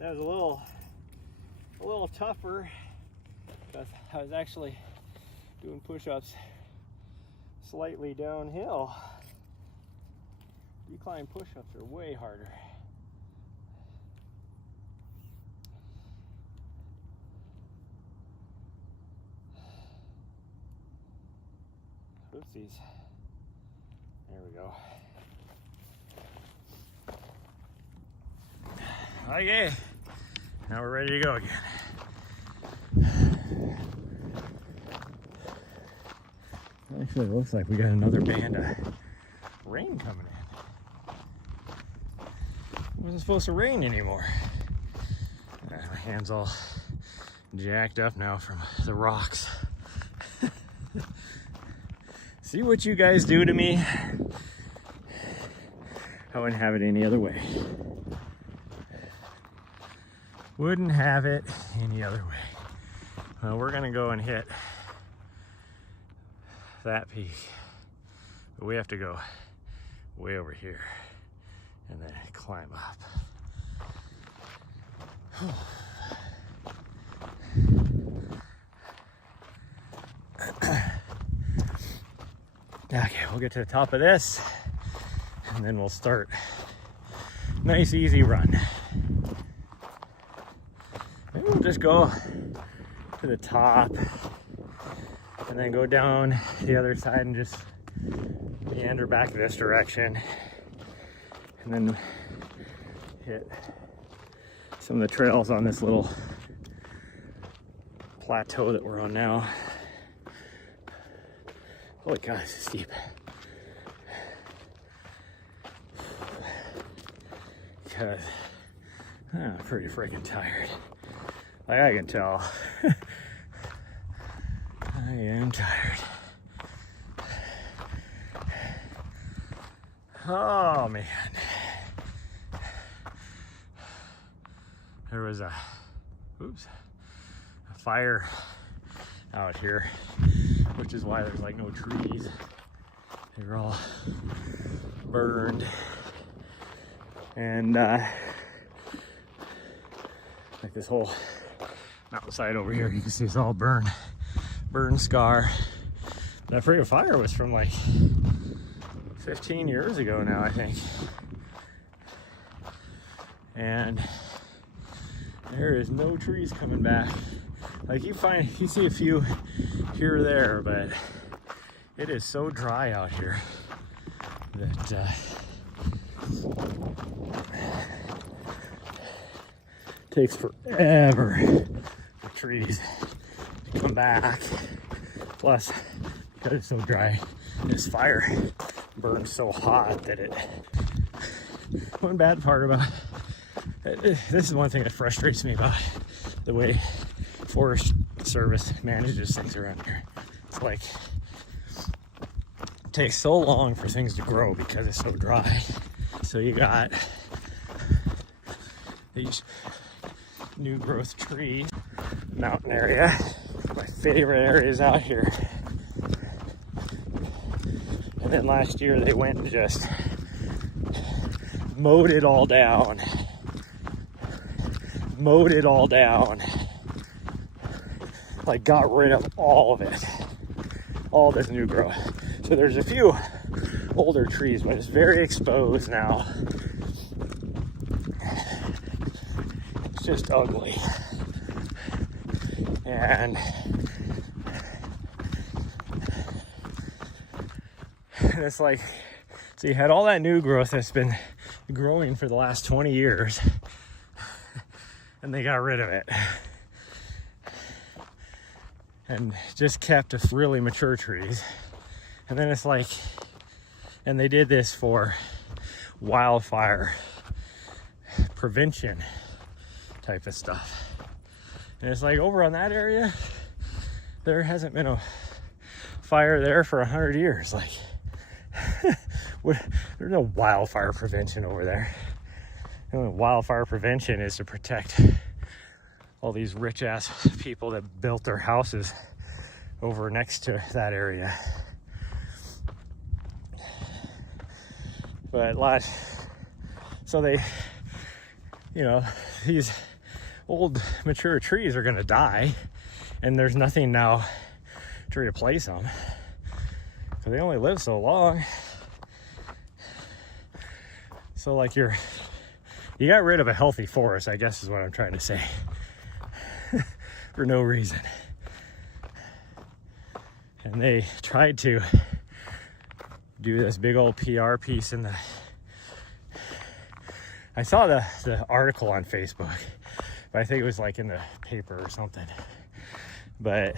That was a little tougher because I was actually doing push-ups slightly downhill. Decline push-ups are way harder. Oopsies. There we go. Okay, now we're ready to go again. Actually, it looks like we got another band of rain coming in. It wasn't supposed to rain anymore. My hand's all jacked up now from the rocks. See what you guys do to me? I wouldn't have it any other way. Wouldn't have it any other way. Well, we're gonna go and hit that peak, but we have to go way over here and then climb up. Okay, we'll get to the top of this and then we'll start nice easy run. Maybe we'll just go to the top and then go down the other side and just meander back this direction and then hit some of the trails on this little plateau that we're on now. Holy God, this is steep. Because I'm pretty freaking tired. Like I can tell. I am tired. Oh man. There was a fire out here, which is why there's like no trees. They're all burned. And like this whole mountainside over here, you can see it's all burn scar. That freaking fire was from like 15 years ago now, I think. And there is no trees coming back. Like you see a few here or there, but it is so dry out here that takes forever for trees to come back. Plus, because it's so dry, this fire burns so hot that it. One bad part about this is one thing that frustrates me about the way Forest Service manages things around here. It's like it takes so long for things to grow because it's so dry. So you got these new growth trees, mountain area. My favorite areas out here. And then last year they went and just mowed it all down. Like got rid of all of it. All this new growth. So there's a few older trees, but it's very exposed now. It's just ugly. And it's like, so you had all that new growth that's been growing for the last 20 years and they got rid of it and just kept a really mature trees. And then it's like, and they did this for wildfire prevention type of stuff. And it's like over on that area, there hasn't been a fire there for 100 years. Like, there's no wildfire prevention over there. The only wildfire prevention is to protect all these rich ass people that built their houses over next to that area. But so they, you know, these old mature trees are gonna die and there's nothing now to replace them. So they only live so long. So like you got rid of a healthy forest, I guess is what I'm trying to say. For no reason. And they tried to do this big old PR piece in the, I saw the article on Facebook, but I think it was like in the paper or something. But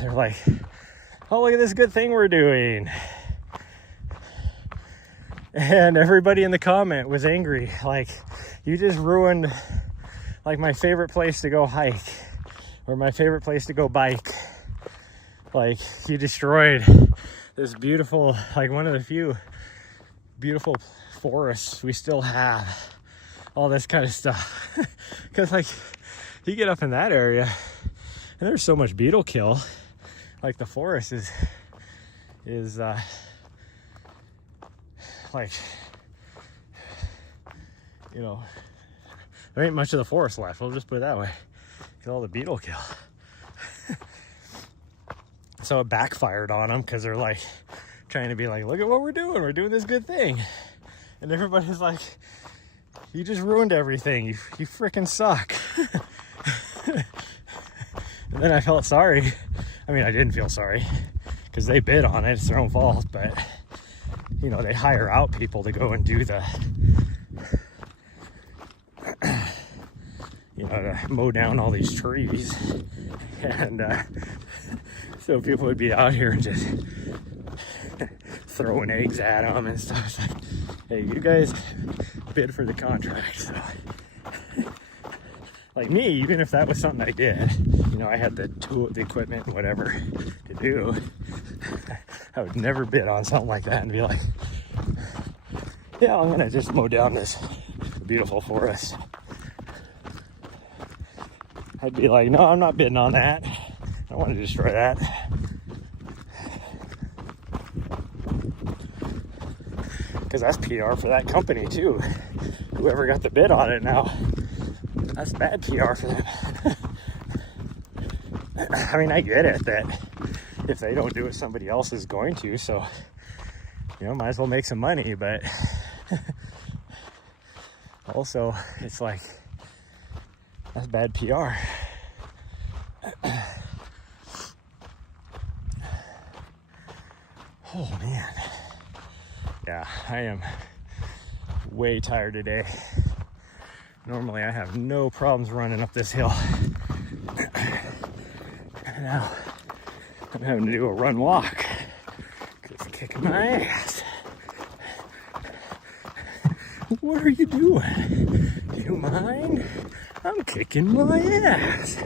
they're like, oh, look at this good thing we're doing. And everybody in the comment was angry. Like, you just ruined like my favorite place to go hike or my favorite place to go bike. Like, you destroyed this beautiful, like one of the few beautiful forests we still have. All this kind of stuff. Because like, you get up in that area and there's so much beetle kill. Like the forest is like, you know, there ain't much of the forest left. We'll just put it that way. Because all the beetle kill. So it backfired on them because they're like trying to be like, look at what we're doing. We're doing this good thing. And everybody's like, you just ruined everything. You freaking suck. And then I felt sorry. I mean, I didn't feel sorry because they bid on it. It's their own fault. But, you know, they hire out people to go and do the, you know, to mow down all these trees. And so people would be out here and just throwing eggs at them and stuff. It's like, hey, you guys bid for the contract. So, like me, even if that was something I did, you know, I had the tool, the equipment, whatever to do, I would never bid on something like that and be like, yeah, I'm gonna just mow down this beautiful forest. I'd be like, no, I'm not bidding on that. I want to destroy that. Because that's PR for that company too. Whoever got the bid on it now, that's bad PR for them. I mean, I get it that if they don't do it, somebody else is going to. So, you know, might as well make some money. But also, it's like, that's bad PR. Oh man. Yeah, I am way tired today. Normally I have no problems running up this hill. And now I'm having to do a run walk because it's kicking my ass. What are you doing? Do you mind? I'm kicking my ass.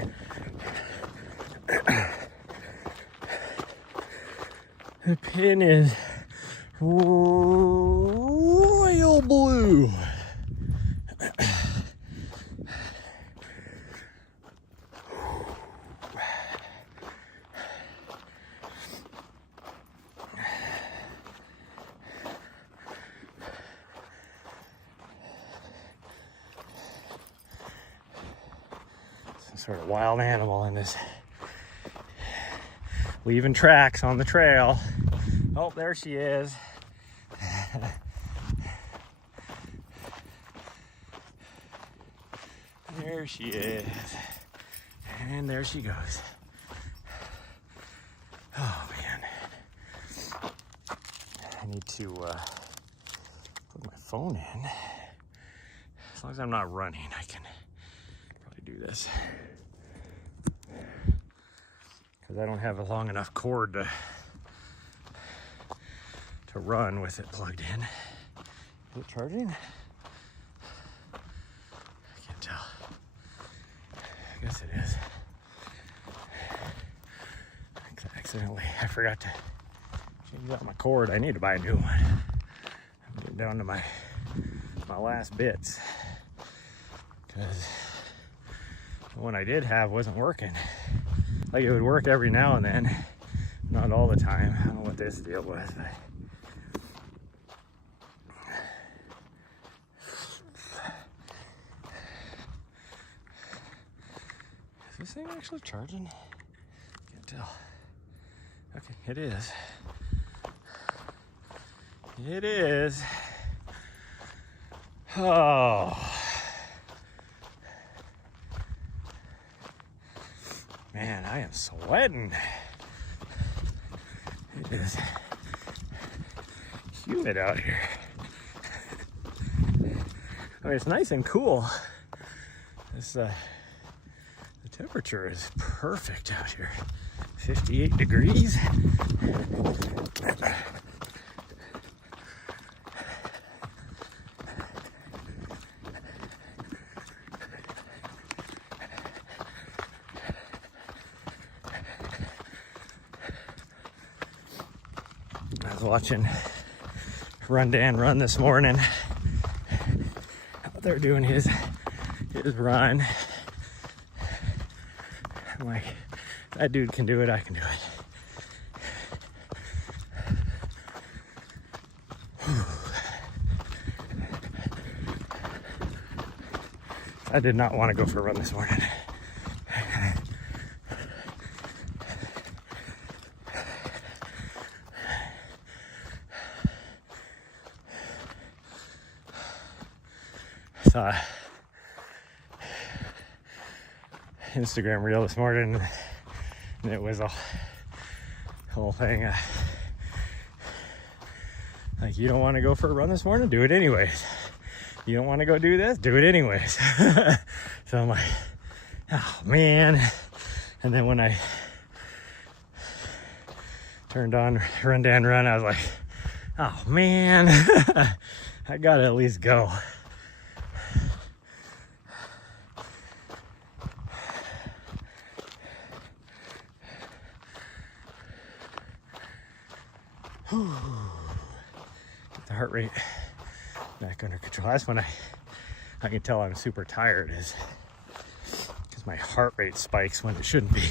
The pin is royal blue. Some sort of wild animal in this, leaving tracks on the trail. Oh, there she is. There she is. And there she goes. Oh, man. I need to put my phone in. As long as I'm not running, I can probably do this. Because I don't have a long enough cord to run with it plugged in. Is it charging? I can't tell. I guess it is. I forgot to change out my cord. I need to buy a new one. I'm getting down to my last bits because the one I did have wasn't working. Like, it would work every now and then, not all the time. I don't know what this deal was, but is this thing actually charging? Can't tell. Okay, it is. It is. Oh. Man, I am sweating. It is humid out here. I mean, it's nice and cool. This the temperature is perfect out here. 58 degrees. I was watching Run Dan run this morning. Out there doing his run. I'm like, that dude can do it, I can do it. I did not want to go for a run this morning. Saw Instagram reel this morning, and it was a whole thing. Like, you don't want to go for a run this morning? Do it anyways. You don't want to go do this? Do it anyways. So I'm like, oh man. And then when I turned on Run Dan Run, I was like, oh man, I gotta at least go. Get the heart rate back under control. That's when I can tell I'm super tired, is because my heart rate spikes when it shouldn't be.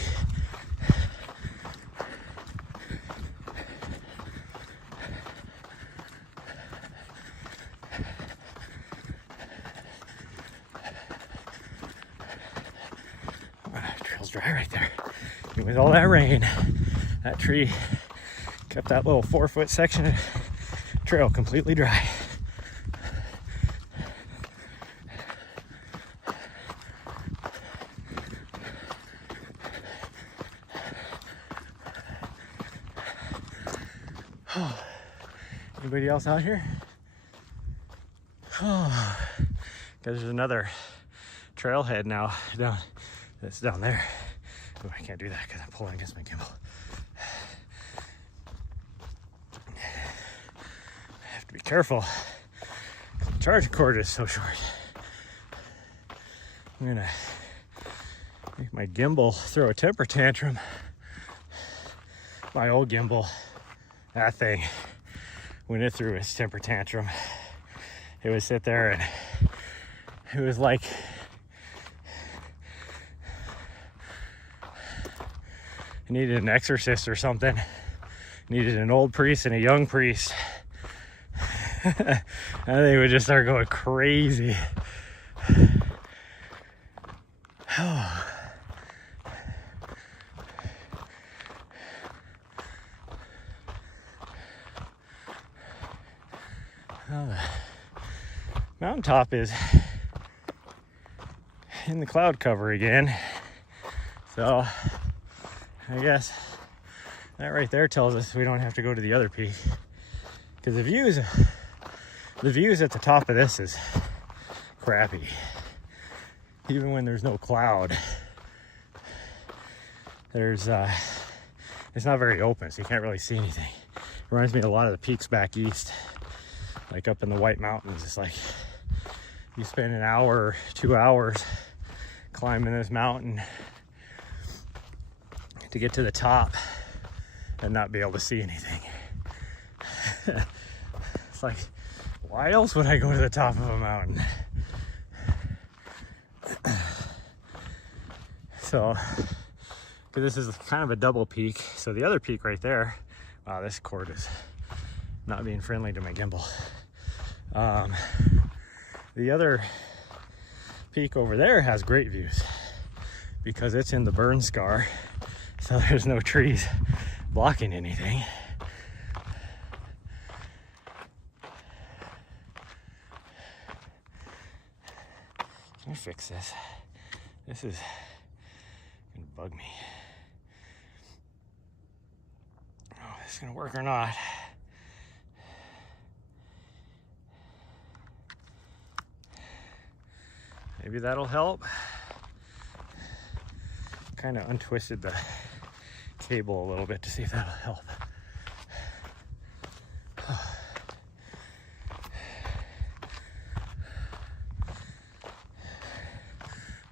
Trail's dry right there. Even with all that rain, that tree kept that little 4-foot section of trail completely dry. Anybody else out here? Oh, because there's another trailhead now that's down there. Oh, I can't do that because I'm pulling against my gimbal. I have to be careful. The charging cord is so short. I'm gonna make my gimbal throw a temper tantrum. My old gimbal, that thing, when it threw its temper tantrum, it would sit there and it was like it needed an exorcist or something. It needed an old priest and a young priest. And they would just start going crazy. Oh. Well, the mountaintop is in the cloud cover again. So I guess that right there tells us we don't have to go to the other peak. Because the views at the top of this is crappy. Even when there's no cloud, it's not very open, so you can't really see anything. It reminds me of a lot of the peaks back east, like up in the White Mountains. It's like you spend an hour or 2 hours climbing this mountain to get to the top and not be able to see anything. It's like, why else would I go to the top of a mountain? So, because this is kind of a double peak. So the other peak right there, wow, this cord is not being friendly to my gimbal. The other peak over there has great views because it's in the burn scar, so there's no trees blocking anything. Can I fix this? This is gonna bug me. Oh, it's gonna work or not. Maybe that'll help. Kind of untwisted the cable a little bit to see if that'll help.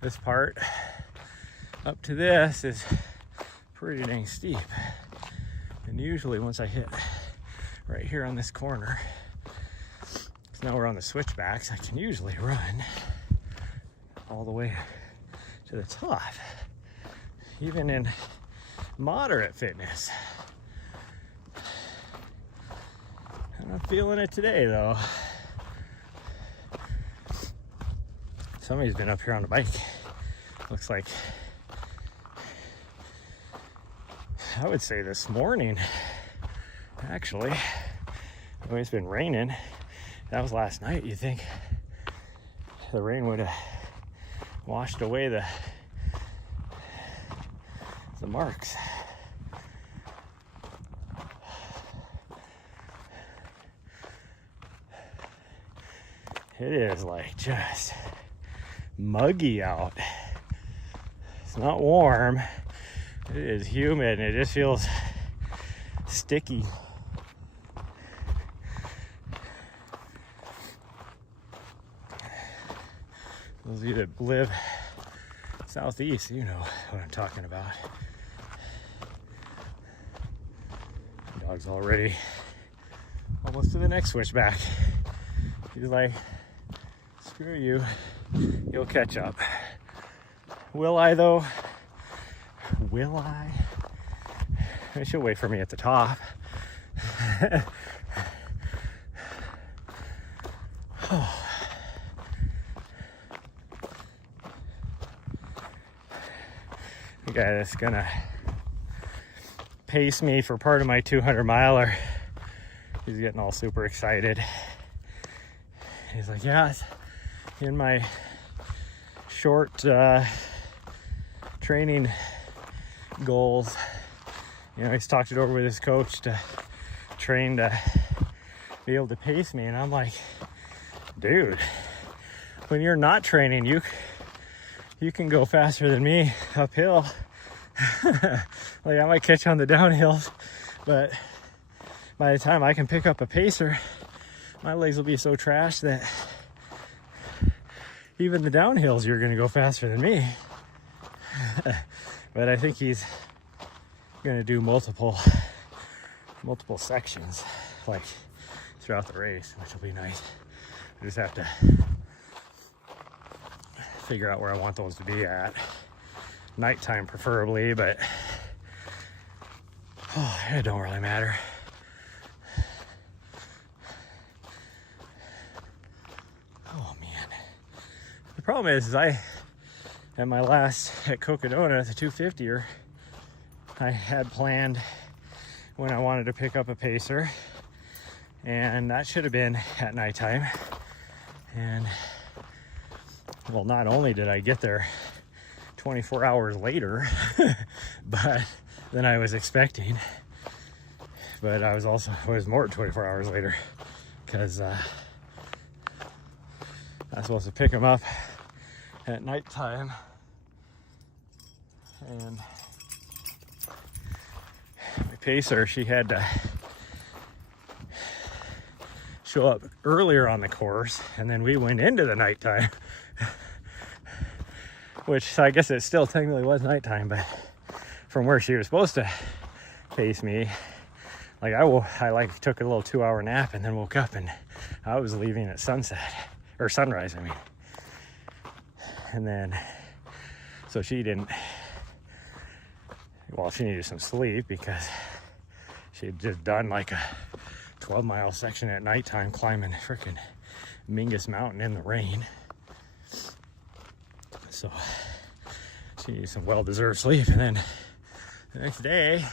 This part up to this is pretty dang steep. And usually once I hit right here on this corner, so now we're on the switchbacks, I can usually run all the way to the top, even in moderate fitness. I'm not feeling it today though. Somebody's been up here on a bike. Looks like, I would say this morning, actually. The way it's been raining, that was last night. You think the rain would have washed away the marks. It is like just muggy out. It's not warm. It is humid and it just feels sticky. Those of you that live southeast, you know what I'm talking about. Dog's already almost to the next switchback. He's like, screw you, you'll catch up. Will I though? Will I? She'll wait for me at the top. Oh. The guy that's gonna pace me for part of my 200 miler, he's getting all super excited. He's like, yeah, in my short training goals, you know, he's talked it over with his coach to train to be able to pace me. And I'm like, dude, when you're not training, you can go faster than me uphill. Like I might catch on the downhills, but by the time I can pick up a pacer, my legs will be so trashed that even the downhills you're gonna go faster than me. But I think he's gonna do multiple sections like throughout the race, which will be nice. I just have to figure out where I want those to be at. Nighttime preferably, but it don't really matter. Oh man. The problem is I, at my last at Cocodona, the 250er, I had planned when I wanted to pick up a pacer, and that should have been at nighttime. And well, not only did I get there 24 hours later, but than I was expecting, but it was more than 24 hours later, because I was supposed to pick him up at nighttime, and my pacer, she had to show up earlier on the course, and then we went into the nighttime. Which I guess it still technically was nighttime, but from where she was supposed to pace me, like I took a little 2-hour nap and then woke up and I was leaving at sunset, or sunrise, I mean. And then, so she didn't, well, she needed some sleep because she had just done like a 12-mile section at nighttime climbing freaking Mingus Mountain in the rain. So she needs some well-deserved sleep. And then the next day,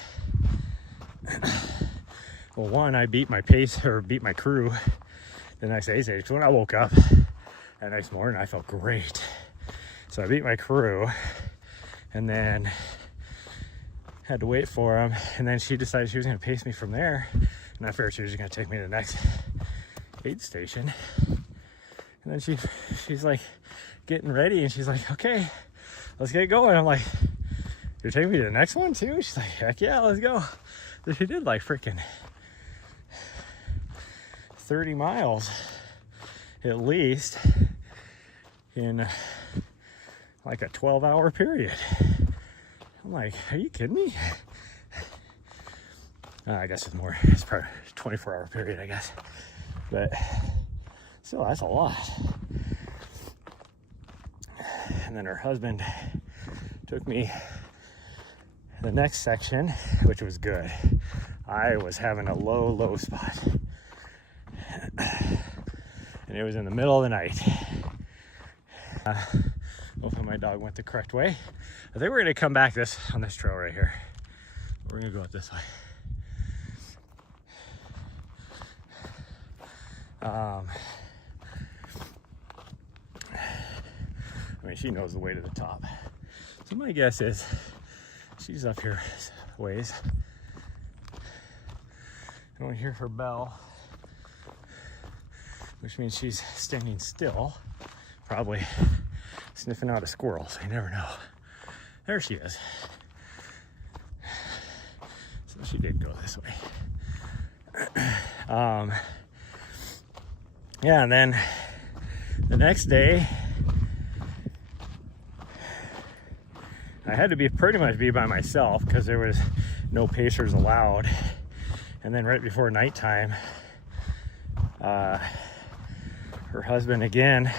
well, one, I beat my pace, or beat my crew the next day. So when I woke up that next morning, I felt great. So I beat my crew, and then had to wait for him. And then she decided she was going to pace me from there. And I figured she was going to take me to the next aid station. And then she's like getting ready, and she's like, okay, let's get going. I'm like, you're taking me to the next one too? She's like, heck yeah, let's go. So she did like freaking 30 miles at least in like a 12-hour period. I'm like, are you kidding me? I guess it's more, it's probably a 24-hour period, I guess. But still, that's a lot. And then her husband took me the next section, which was good. I was having a low spot. And it was in the middle of the night. Hopefully my dog went the correct way. I think we're gonna come back on this trail right here. We're gonna go up this way. I mean, she knows the way to the top. So my guess is she's up here ways. I don't hear her bell, which means she's standing still, probably sniffing out a squirrel, so you never know. There she is. So she did go this way. Yeah, and then the next day, I had to pretty much be by myself because there was no pacers allowed. And then right before nighttime, her husband again,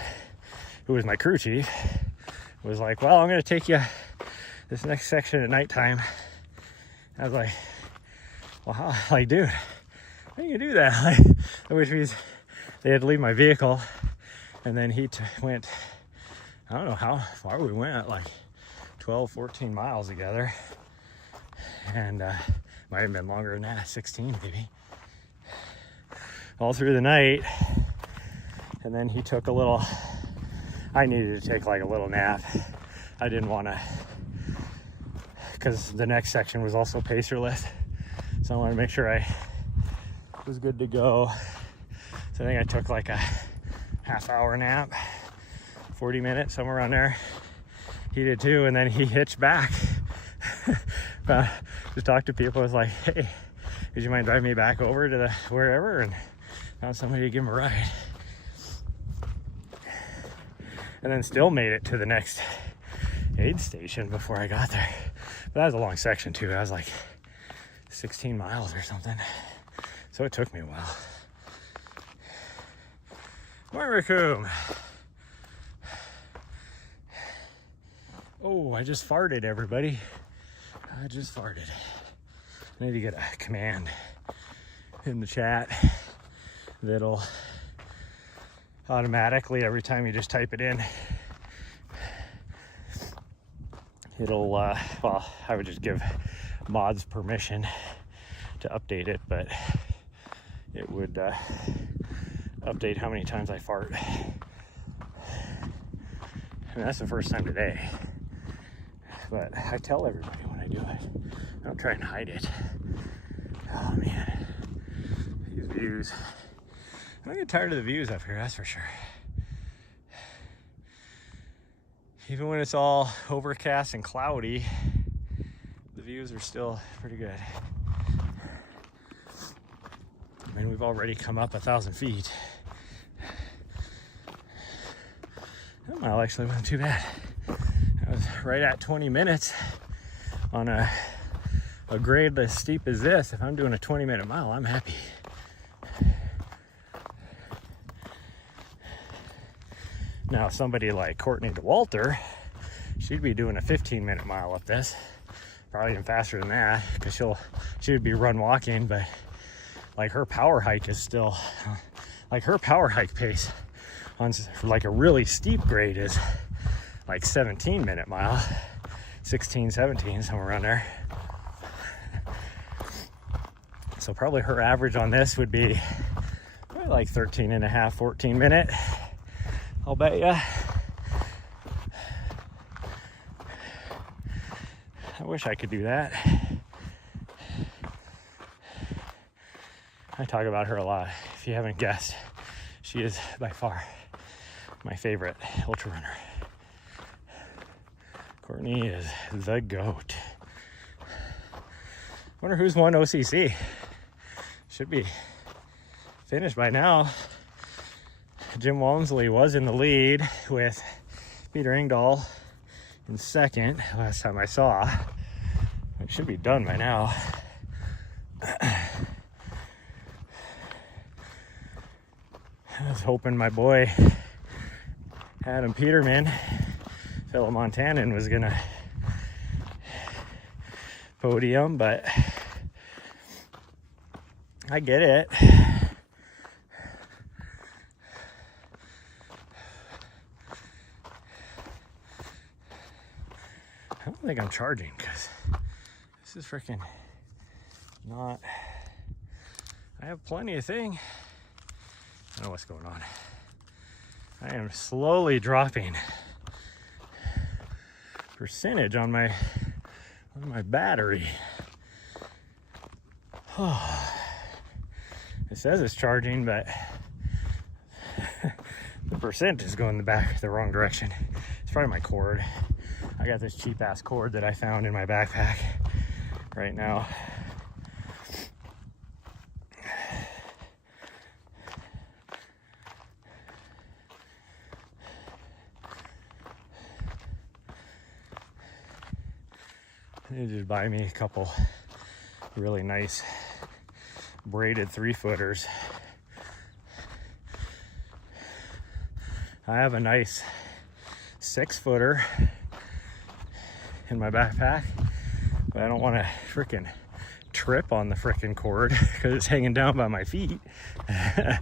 who was my crew chief, was like, well, I'm gonna take you this next section at nighttime. I was like, well, how? Like, dude, how are you gonna do that? Like, which means they had to leave my vehicle, and then he went, I don't know how far we went, like 12, 14 miles together. And might have been longer than that, 16 maybe. All through the night. And then he took I needed to take like a little nap. I didn't want to, because the next section was also pacerless. So I wanted to make sure I was good to go. So I think I took like a half-hour nap, 40 minutes, somewhere around there. He did too, and then he hitched back. Just talked to people. I was like, hey, would you mind driving me back over to wherever? And found somebody to give him a ride. And then still made it to the next aid station before I got there. But that was a long section too. That was like 16 miles or something. So it took me a while. Morning, Raccoon. Oh, I just farted, everybody. I just farted. I need to get a command in the chat that'll automatically, every time you just type it in, it'll, well, I would just give mods permission to update it, but it would update how many times I fart. And that's the first time today. But I tell everybody when I do it. I don't try and hide it. Oh man, these views. I don't get tired of the views up here, that's for sure. Even when it's all overcast and cloudy, the views are still pretty good. I mean, we've already come up 1,000 feet. That mile actually wasn't too bad. I was right at 20 minutes on a grade as steep as this. If I'm doing a 20-minute mile, I'm happy. Now, somebody like Courtney DeWalter, she'd be doing a 15-minute mile up this. Probably even faster than that, because she would be run walking, but like her power hike is still, like her power hike pace on like a really steep grade is like 17-minute mile, 16, 17, somewhere around there. So probably her average on this would be probably like 13 and a half, 14 minute. I'll bet ya. I wish I could do that. I talk about her a lot. If you haven't guessed, she is by far my favorite ultra runner. Courtney is the GOAT. Wonder who's won OCC. Should be finished by now. Jim Walmsley was in the lead with Peter Engdahl in second last time I saw. It should be done by now. I was hoping my boy Adam Peterman, fellow Montanan, was gonna podium, but I get it. I don't think I'm charging because this is freaking not. I have plenty of thing. I don't know what's going on. I am slowly dropping percentage on my battery. Oh, it says it's charging, but the percent is going the wrong direction. It's probably my cord. I got this cheap ass cord that I found in my backpack right now. They just buy me a couple really nice braided 3-footers. I have a nice 6-footer in my backpack, but I don't want to freaking trip on the freaking cord because it's hanging down by my feet. I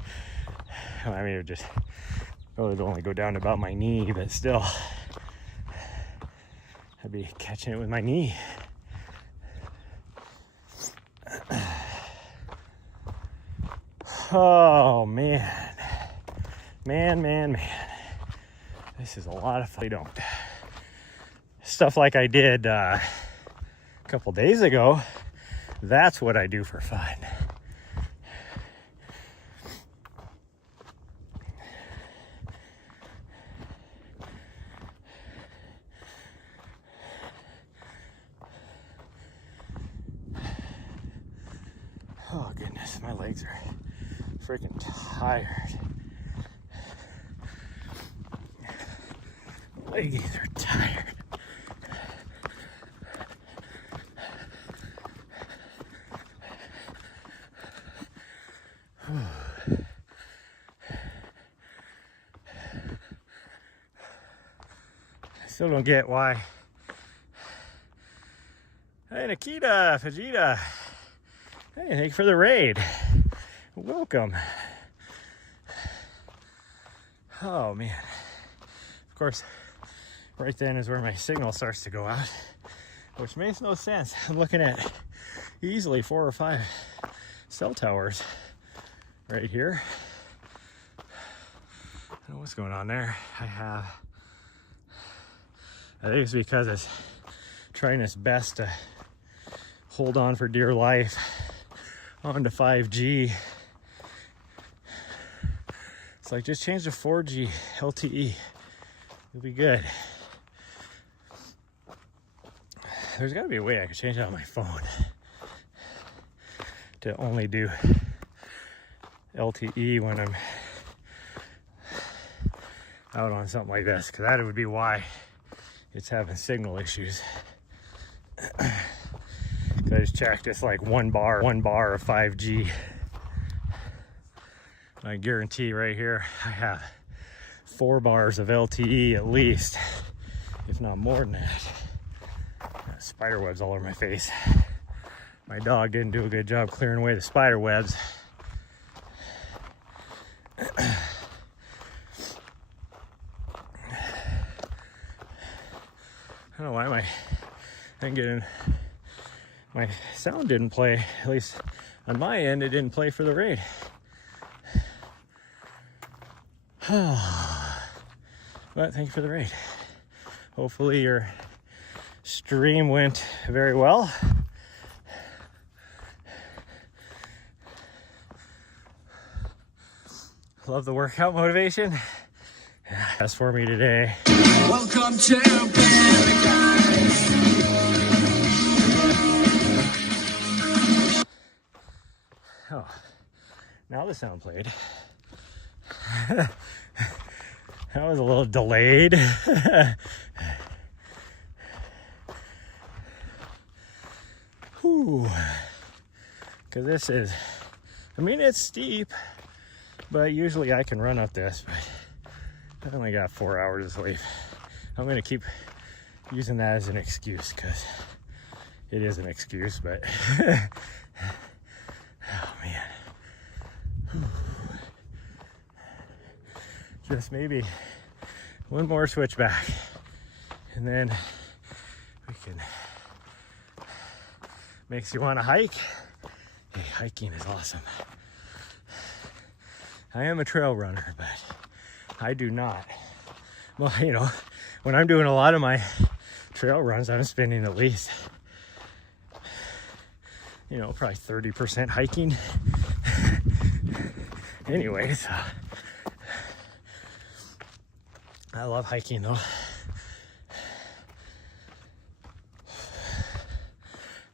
mean, it would just only go down to about my knee, but still, I'd be catching it with my knee. Oh man. Man. This is a lot of fun. I don't. Stuff like I did a couple days ago, that's what I do for fun. Oh goodness, my legs are freaking tired. Legs are tired. I still don't get why. Hey Nikita, Vegeta. Hey, thank you for the raid. Welcome. Oh man. Of course, right then is where my signal starts to go out, which makes no sense. I'm looking at easily 4 or 5 cell towers right here. I don't know what's going on there. I think it's because it's trying its best to hold on for dear life onto 5G. It's like, just change to 4G LTE. It'll be good. There's gotta be a way I could change it on my phone to only do LTE when I'm out on something like this, because that would be why it's having signal issues. I just checked, it's like one bar of 5G. I guarantee right here I have 4 bars of LTE at least, if not more than that. Spider webs all over my face. My dog didn't do a good job clearing away the spider webs. I don't know why my sound didn't play. At least on my end, it didn't play for the raid. But thank you for the raid. Hopefully your stream went very well. Love the workout motivation. That's for me today. Welcome to paradise. Oh, now the sound played. That was a little delayed. Whew. Because this is, I mean, it's steep, but usually I can run up this, but I only got 4 hours of sleep. I'm going to keep using that as an excuse because it is an excuse, but oh man. Whew. Just maybe one more switchback and then we can, makes you want to hike. Hey, hiking is awesome. I am a trail runner, but I do not. Well, you know, when I'm doing a lot of my trail runs, I'm spending at least, you know, probably 30% hiking. Anyways, I love hiking though.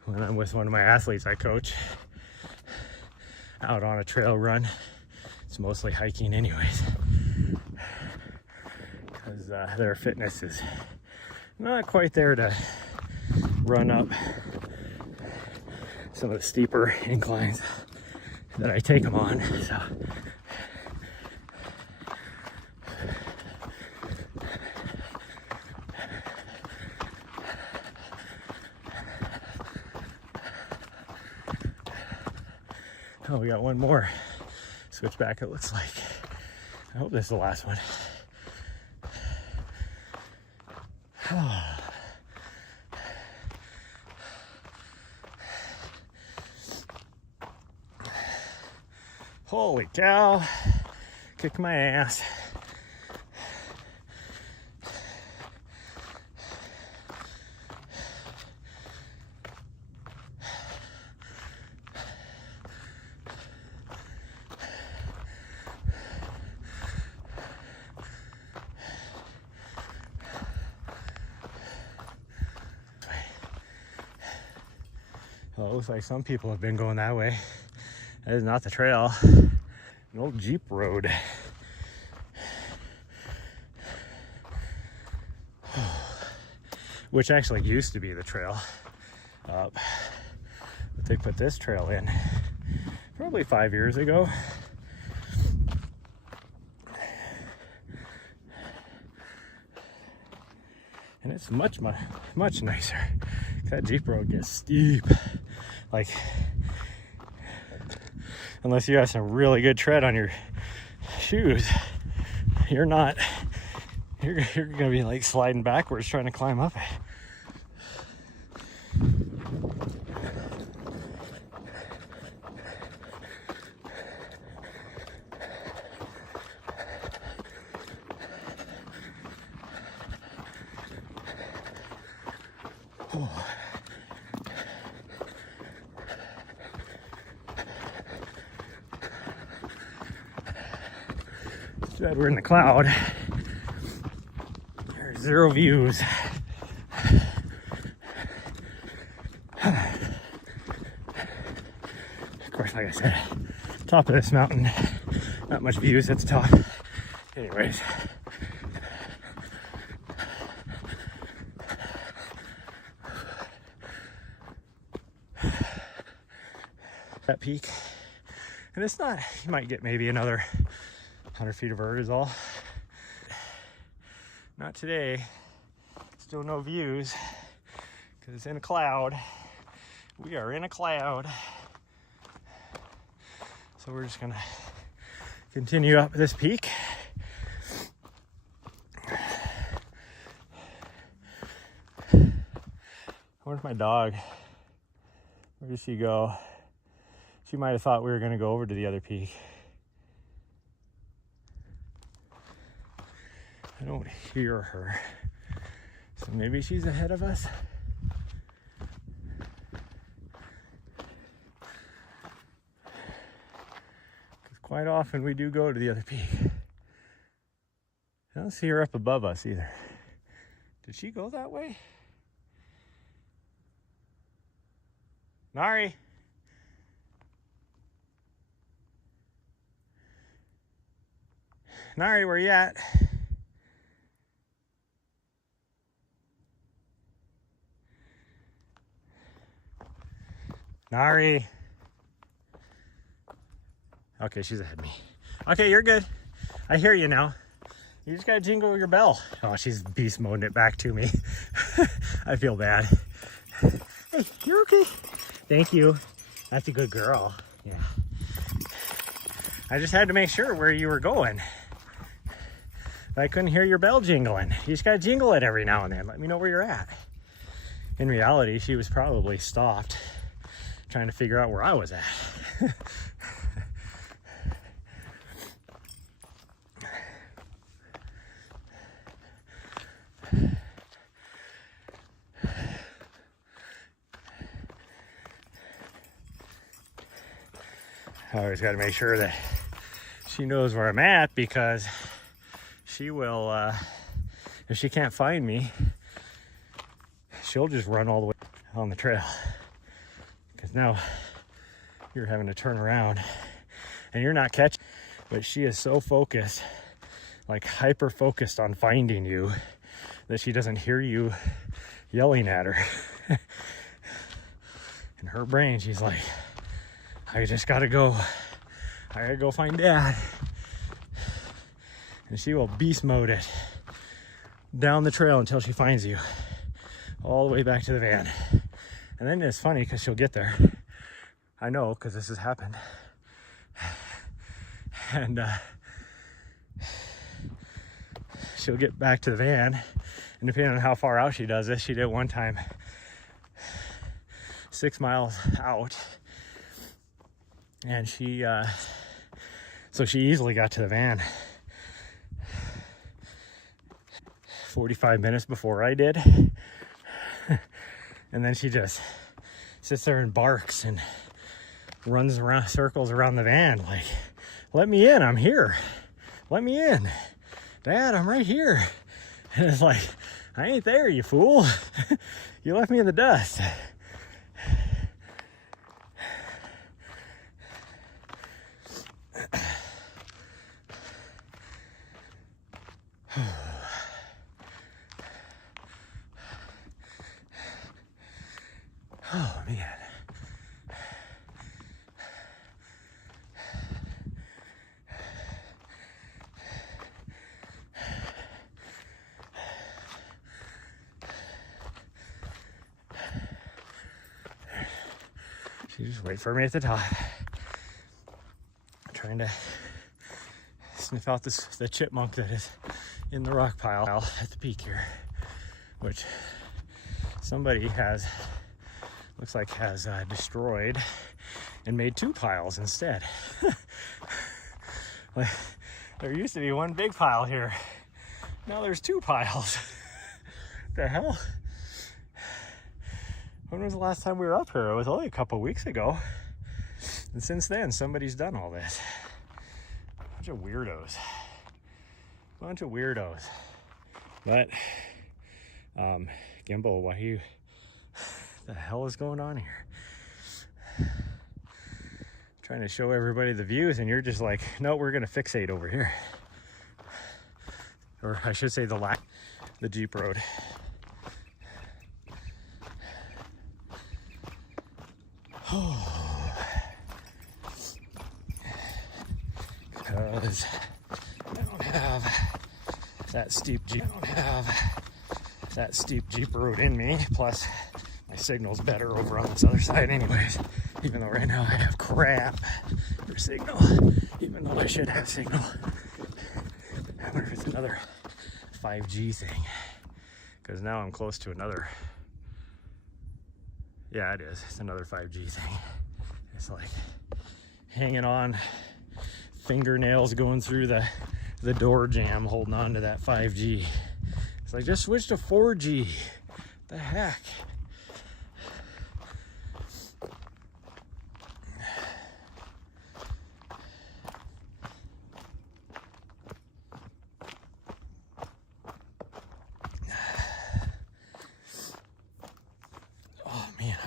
When I'm with one of my athletes I coach out on a trail run, it's mostly hiking anyways, because their fitness is not quite there to run up some of the steeper inclines that I take them on. So oh, we got one more switchback, it looks like. I hope this is the last one. Holy cow, kick my ass. Well, it looks like some people have been going that way. That is not the trail. An old Jeep road. Which actually used to be the trail up. But they put this trail in probably 5 years ago. And it's much nicer. That Jeep road gets steep. Like, unless you have some really good tread on your shoes, you're gonna be like sliding backwards trying to climb up it. Oh. Said we're in the cloud. There's zero views. Of course, like I said, top of this mountain, not much views at the top. Anyways. That peak. And it's not, you might get maybe another 100 feet of vert is all. Not today. Still no views because it's in a cloud. We are in a cloud. So we're just gonna continue up this peak. Where's my dog? Where did she go? She might have thought we were gonna go over to the other peak. I don't hear her. So maybe she's ahead of us. quite often we do go to the other peak. I don't see her up above us either. Did she go that way? Nari? Nari, where you at? Nari. Okay, she's ahead of me. Okay, you're good. I hear you now. You just gotta jingle your bell. Oh, she's beast moding it back to me. I feel bad. Hey, you're okay. Thank you. That's a good girl. Yeah. I just had to make sure where you were going. I couldn't hear your bell jingling. You just gotta jingle it every now and then. Let me know where you're at. In reality, she was probably stopped trying to figure out where I was at. I always got to make sure that she knows where I'm at, because she will, if she can't find me, she'll just run all the way on the trail. Because now you're having to turn around and you're not catching. But she is so focused, like hyper focused on finding you, that she doesn't hear you yelling at her. In her brain, she's like, I just gotta go. I gotta go find Dad. And she will beast mode it down the trail until she finds you, all the way back to the van. And then it's funny because she'll get there. I know, because this has happened. And she'll get back to the van, and depending on how far out she does this, she did one time 6 miles out. And she, so she easily got to the van 45 minutes before I did. And then she just sits there and barks and runs around, circles around the van like, let me in, I'm here. Let me in. Dad, I'm right here. And it's like, I ain't there, you fool. You left me in the dust. Oh, man. She just wait for me at the top. I'm trying to sniff out the chipmunk that is in the rock pile at the peak here, which somebody has, looks like has destroyed and made 2 piles instead. Like, there used to be one big pile here. Now there's 2 piles. What the hell? When was the last time we were up here? It was only a couple weeks ago. And since then, somebody's done all this. Bunch of weirdos. Bunch of weirdos. But, Gimbal, why you... the hell is going on here? Trying to show everybody the views, and you're just like, no, we're gonna fixate over here. Or I should say the Jeep road. Because I don't have that steep Jeep road in me. Plus, my signal's better over on this other side anyways. Even though right now I have crap for signal. Even though I should have signal. I wonder if it's another 5G thing. Because now I'm close to another. Yeah, it is. It's another 5G thing. It's like hanging on, fingernails going through the door jamb, holding on to that 5G. It's like, just switch to 4G. The heck?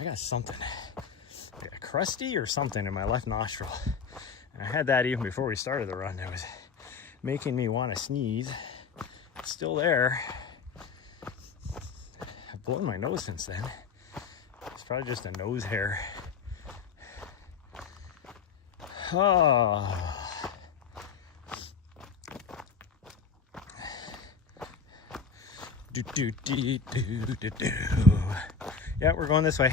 I got something, like a crusty or something in my left nostril. And I had that even before we started the run. It was making me want to sneeze. It's still there. I've blown my nose since then. It's probably just a nose hair. Oh. Do, do, do, do, do, do. Yeah, we're going this way.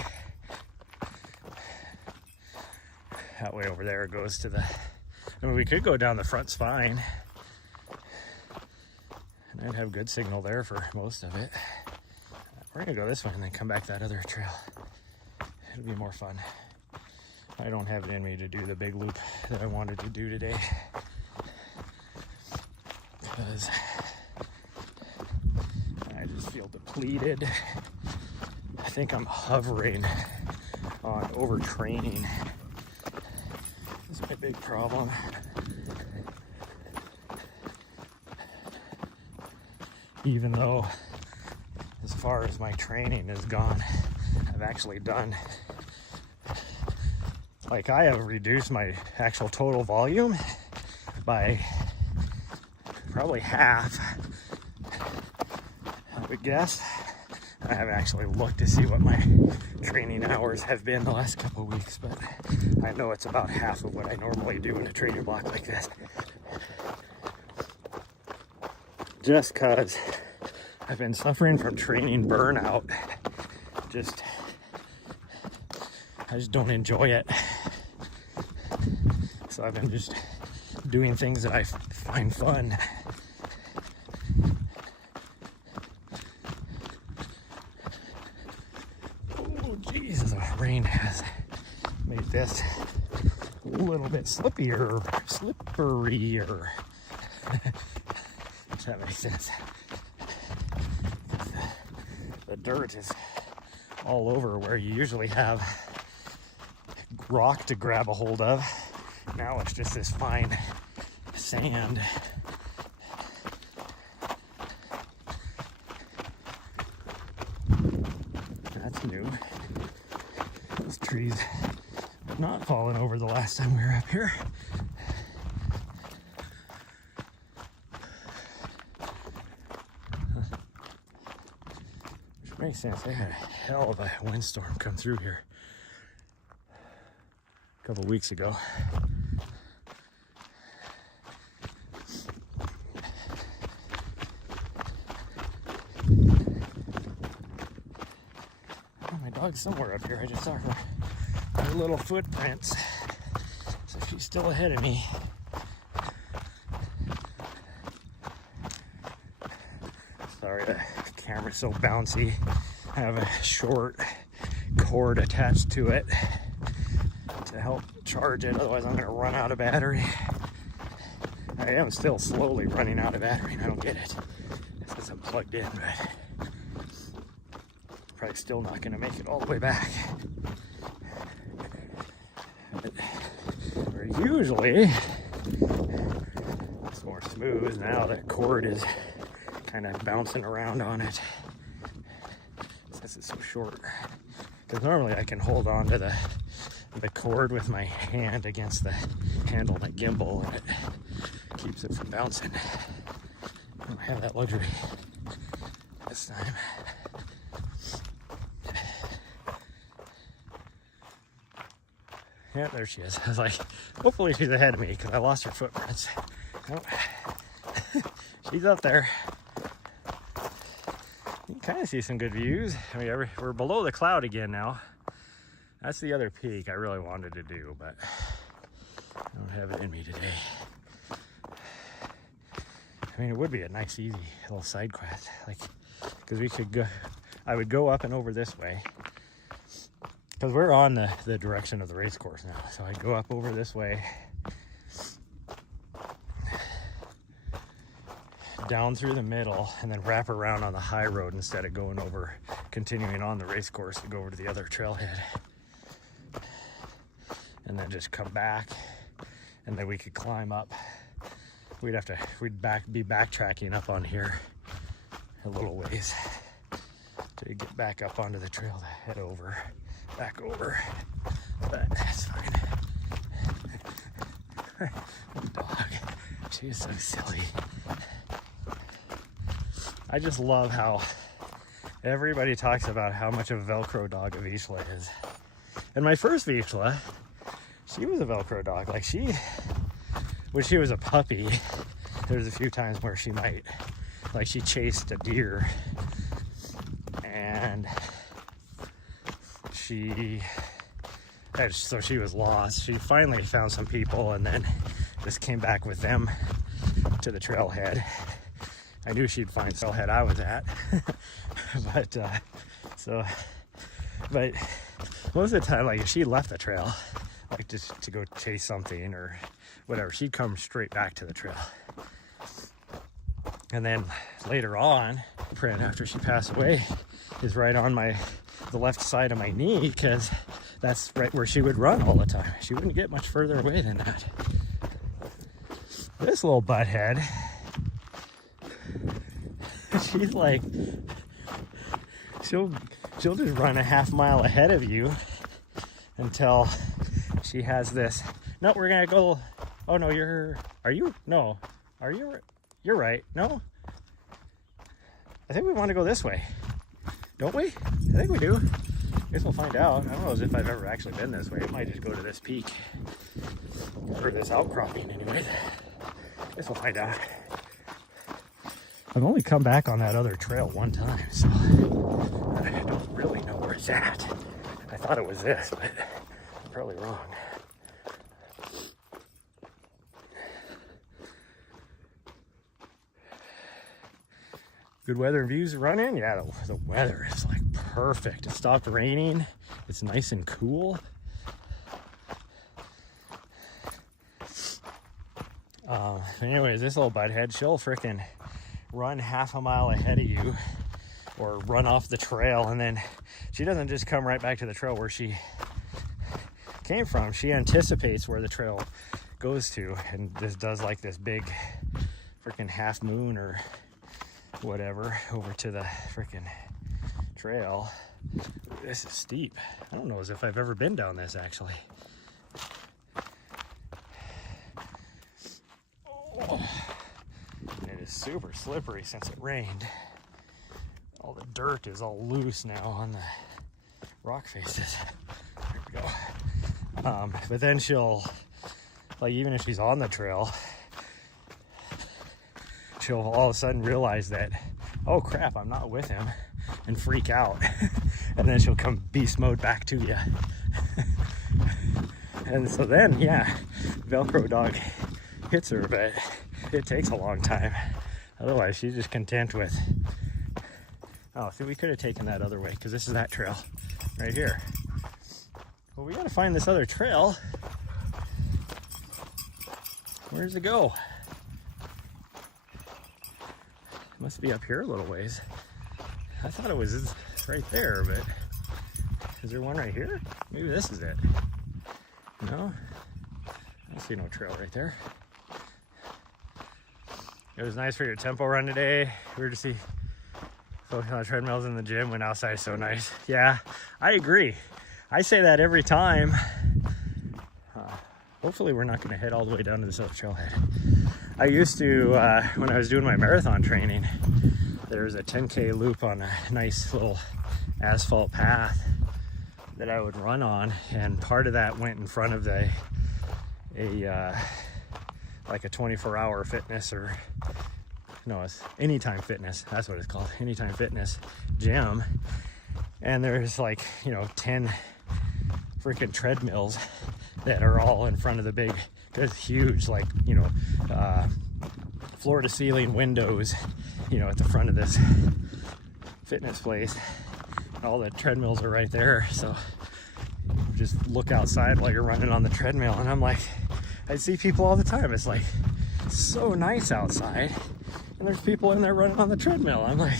That way over there goes to the... I mean, we could go down the front's fine. And I'd have good signal there for most of it. We're gonna go this way and then come back that other trail. It'll be more fun. I don't have it in me to do the big loop that I wanted to do today. Because I just feel depleted. I think I'm hovering on overtraining. That's my big problem. Even though, as far as my training has gone, I've actually done, like, I have reduced my actual total volume by probably half, I would guess. I haven't actually looked to see what my training hours have been the last couple of weeks, but I know it's about half of what I normally do in a training block like this. Just because I've been suffering from training burnout. I just don't enjoy it. So I've been just doing things that I find fun. Oh, Jesus, the rain has made this a little bit slipperier. If that makes sense. The dirt is all over where you usually have rock to grab a hold of. Now it's just this fine sand. That's new. Those trees have not fallen over the last time we were up here. Which makes sense. They had a hell of a windstorm come through here a couple weeks ago. My dog's somewhere up here. I just saw her little footprints. So she's still ahead of me. Sorry, the camera's so bouncy. I have a short cord attached to it to help charge it. Otherwise, I'm going to run out of battery. I am still slowly running out of battery, and I don't get it. It says I'm plugged in, but probably still not going to make it all the way back. But usually it's more smooth. Now the cord is kind of bouncing around on it since it's so short. Because normally I can hold on to the cord with my hand against the handle of my gimbal, and it keeps it from bouncing. I don't have that luxury this time. Yeah, there she is. I was like, hopefully she's ahead of me because I lost her footprints. Oh. She's up there. You can kind of see some good views. I mean, we're below the cloud again now. That's the other peak I really wanted to do, but I don't have it in me today. I mean, it would be a nice, easy little side quest, like, because we could go. I would go up and over this way. Because we're on the direction of the race course now. So I go up over this way, down through the middle, and then wrap around on the high road instead of going over, continuing on the race course to go over to the other trailhead. And then just come back, and then we could climb up. We'd be backtracking up on here a little ways to get back up onto the trail to head over, back over. But that's fine. Dog, she is so silly. I just love how everybody talks about how much of a Velcro dog a Vizsla is. And my first Vizsla, she was a Velcro dog. Like when she was a puppy, there's a few times where she might, like she chased a deer and so she was lost. She finally found some people and then just came back with them to the trailhead. I knew she'd find the trailhead I was at. but most of the time, like if she left the trail, like just to go chase something or whatever, she'd come straight back to the trail. And then later on, print after she passed away is right on the left side of my knee, because that's right where she would run all the time. She wouldn't get much further away than that. This little butthead, she's like, she'll just run a half mile ahead of you until she has this. No, we're gonna go. Oh no, you're right. No, I think we want to go this way, don't we? I think we do. Guess we'll find out. I don't know as if I've ever actually been this way. It might just go to this peak or this outcropping anyways. Guess we'll find out. I've only come back on that other trail one time, so I don't really know where it's at. I thought it was this, but I'm probably wrong. Good weather and views running. Yeah, the weather is like perfect. It stopped raining. It's nice and cool. Anyways, this little butthead, she'll freaking run half a mile ahead of you or run off the trail, and then she doesn't just come right back to the trail where she came from. She anticipates where the trail goes to and just does like this big freaking half moon or whatever over to the freaking trail. This is steep. I don't know as if I've ever been down this actually. And it is super slippery since it rained. All the dirt is all loose now on the rock faces. There we go. But then she'll, like, even if she's on the trail, she'll all of a sudden realize that, oh crap, I'm not with him, and freak out. And then she'll come beast mode back to you. And so then, yeah, Velcro dog hits her, but it takes a long time. Otherwise, she's just content with, oh, see, we could have taken that other way, because this is that trail right here. Well, we got to find this other trail. Where does it go? It must be up here a little ways. I thought it was right there, but is there one right here? Maybe this is it. No? I don't see no trail right there. It was nice for your tempo run today. Weird to see folks on the treadmills in the gym when outside is so nice. Yeah, I agree. I say that every time. Hopefully we're not going to head all the way down to this other trailhead. I used to, when I was doing my marathon training, there was a 10K loop on a nice little asphalt path that I would run on, and part of that went in front of like a 24-hour fitness, or no, it's Anytime Fitness. That's what it's called, Anytime Fitness gym. And there's like, 10 freaking treadmills that are all in front of the big, it's huge, like, floor to ceiling windows, at the front of this fitness place. All the treadmills are right there, so just look outside while you're running on the treadmill. And I'm like, I see people all the time. It's like so nice outside, and there's people in there running on the treadmill. I'm like,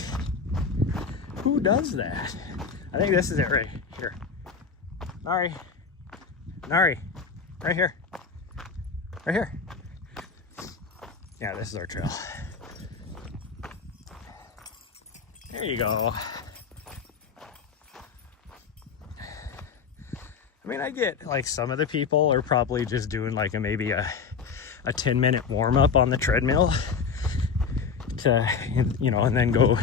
who does that? I think this is it right here. Nari, right here. Right here. Yeah, this is our trail. There you go. I mean, I get like some of the people are probably just doing like maybe a 10-minute warm up on the treadmill to, you know, and then go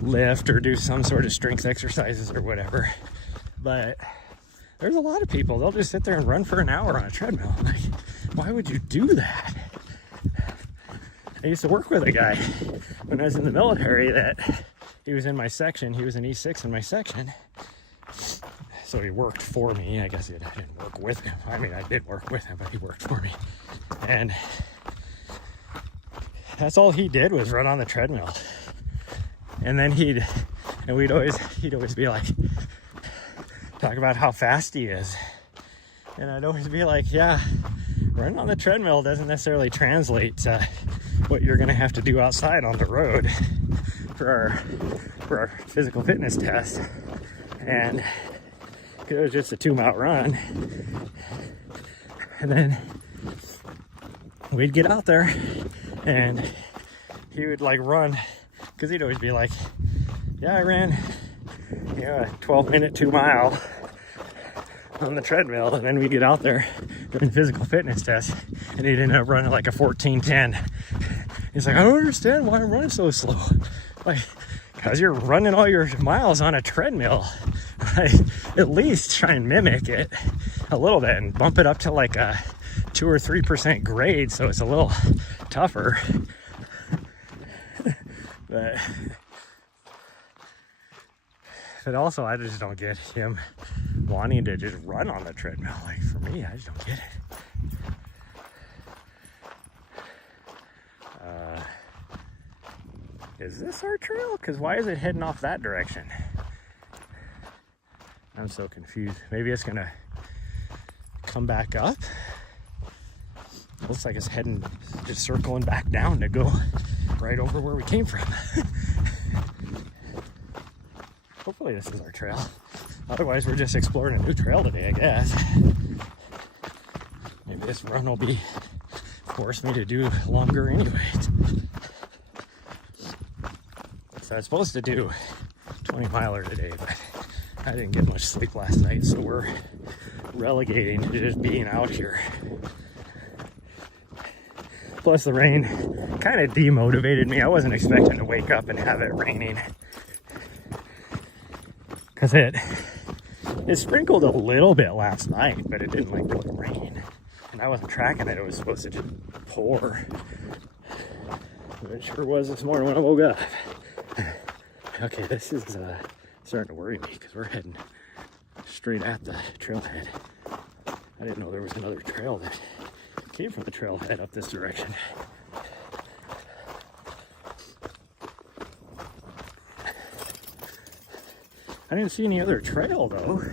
lift or do some sort of strength exercises or whatever. But there's a lot of people, they'll just sit there and run for an hour on a treadmill. Like, why would you do that? I used to work with a guy when I was in the military that he was in my section. He was an E6 in my section. So he worked for me. I guess I didn't work with him. I mean, I did work with him, but he worked for me. And that's all he did was run on the treadmill. And then he'd always be like, talk about how fast he is. And I'd always be like, yeah, running on the treadmill doesn't necessarily translate to what you're gonna have to do outside on the road for our physical fitness test. And it was just a 2-mile run. And then we'd get out there and he would like run, because he'd always be like, yeah, I ran, you know, a 12-minute 2-mile on the treadmill. And then we'd get out there during physical fitness test and he'd end up running like a 14:10. He's like, I don't understand why I'm running so slow. Like, because you're running all your miles on a treadmill. Like, at least try and mimic it a little bit and bump it up to like a 2 or 3% grade, so it's a little tougher. But also, I just don't get him wanting to just run on the treadmill. Like, for me, I just don't get it. Is this our trail? Because why is it heading off that direction? I'm so confused. Maybe it's gonna come back up. Looks like it's heading, just circling back down to go right over where we came from. Hopefully this is our trail. Otherwise, we're just exploring a new trail today, I guess. Maybe this run will force me to do longer anyways. So I was supposed to do 20-miler today, but I didn't get much sleep last night, so we're relegating to just being out here. Plus the rain kind of demotivated me. I wasn't expecting to wake up and have it raining, because it sprinkled a little bit last night, but it didn't like really rain, and I wasn't tracking it. It was supposed to just pour, but it sure was this morning when I woke up. Okay, this is starting to worry me, because we're heading straight at the trailhead. I didn't know there was another trail that came from the trailhead up this direction. I didn't see any other trail though.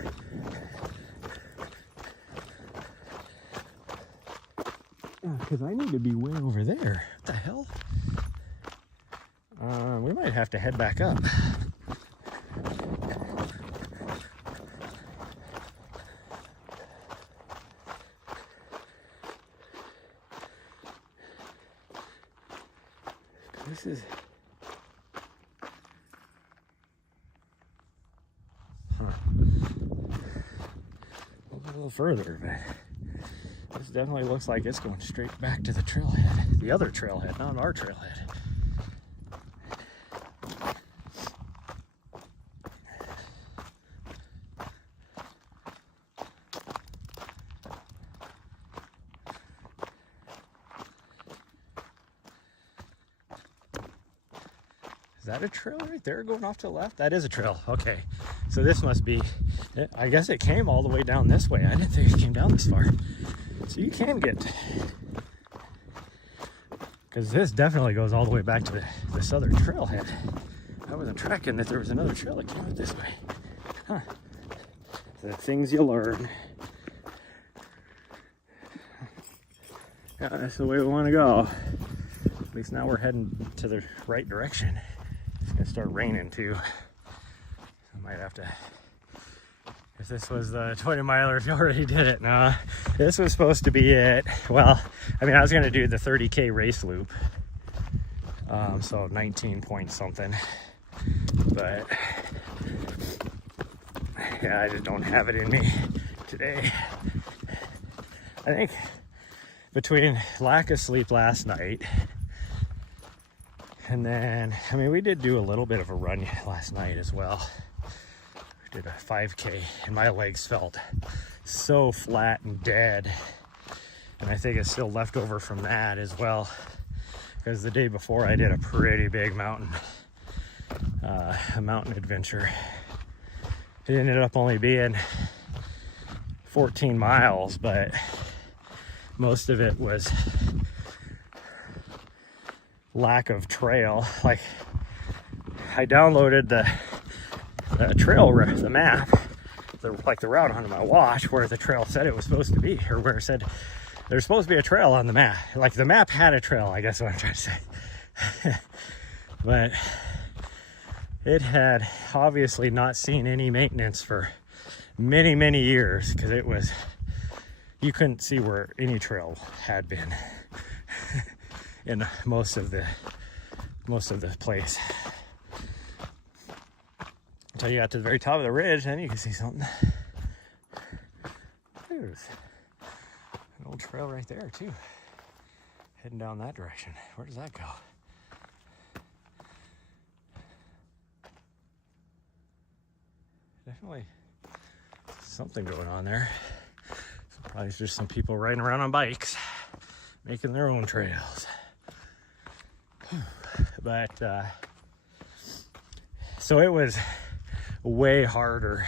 Because I need to be way over there. What the hell? We might have to head back up. This is... a little further, but this definitely looks like it's going straight back to the trailhead. The other trailhead, not our trailhead. Is that a trail right there going off to the left? That is a trail. Okay. So this must be, I guess it came all the way down this way. I didn't think it came down this far. So you can get, because this definitely goes all the way back to this other trailhead. I wasn't tracking that there was another trail that came out this way. Huh. The things you learn. Yeah, that's the way we want to go. At least now we're heading to the right direction. It's gonna start raining too. I might have to, if this was the 20-miler, if you already did it. No, this was supposed to be it. Well, I mean, I was gonna do the 30K race loop. So 19 point something. But yeah, I just don't have it in me today. I think between lack of sleep last night and then, I mean, we did do a little bit of a run last night as well. We did a 5K and my legs felt so flat and dead. And I think it's still left over from that as well, because the day before I did a pretty big a mountain adventure. It ended up only being 14 miles, but most of it was lack of trail. Like, I downloaded the map, the route onto my watch where the trail said it was supposed to be, or where it said there's supposed to be a trail on the map. Like, the map had a trail, I guess what I'm trying to say. But it had obviously not seen any maintenance for many, many years, because it was, you couldn't see where any trail had been in most of the place. Until you got to the very top of the ridge, then you can see something. There's an old trail right there too, heading down that direction. Where does that go? Definitely something going on there. Probably just some people riding around on bikes, making their own trails. But so it was way harder.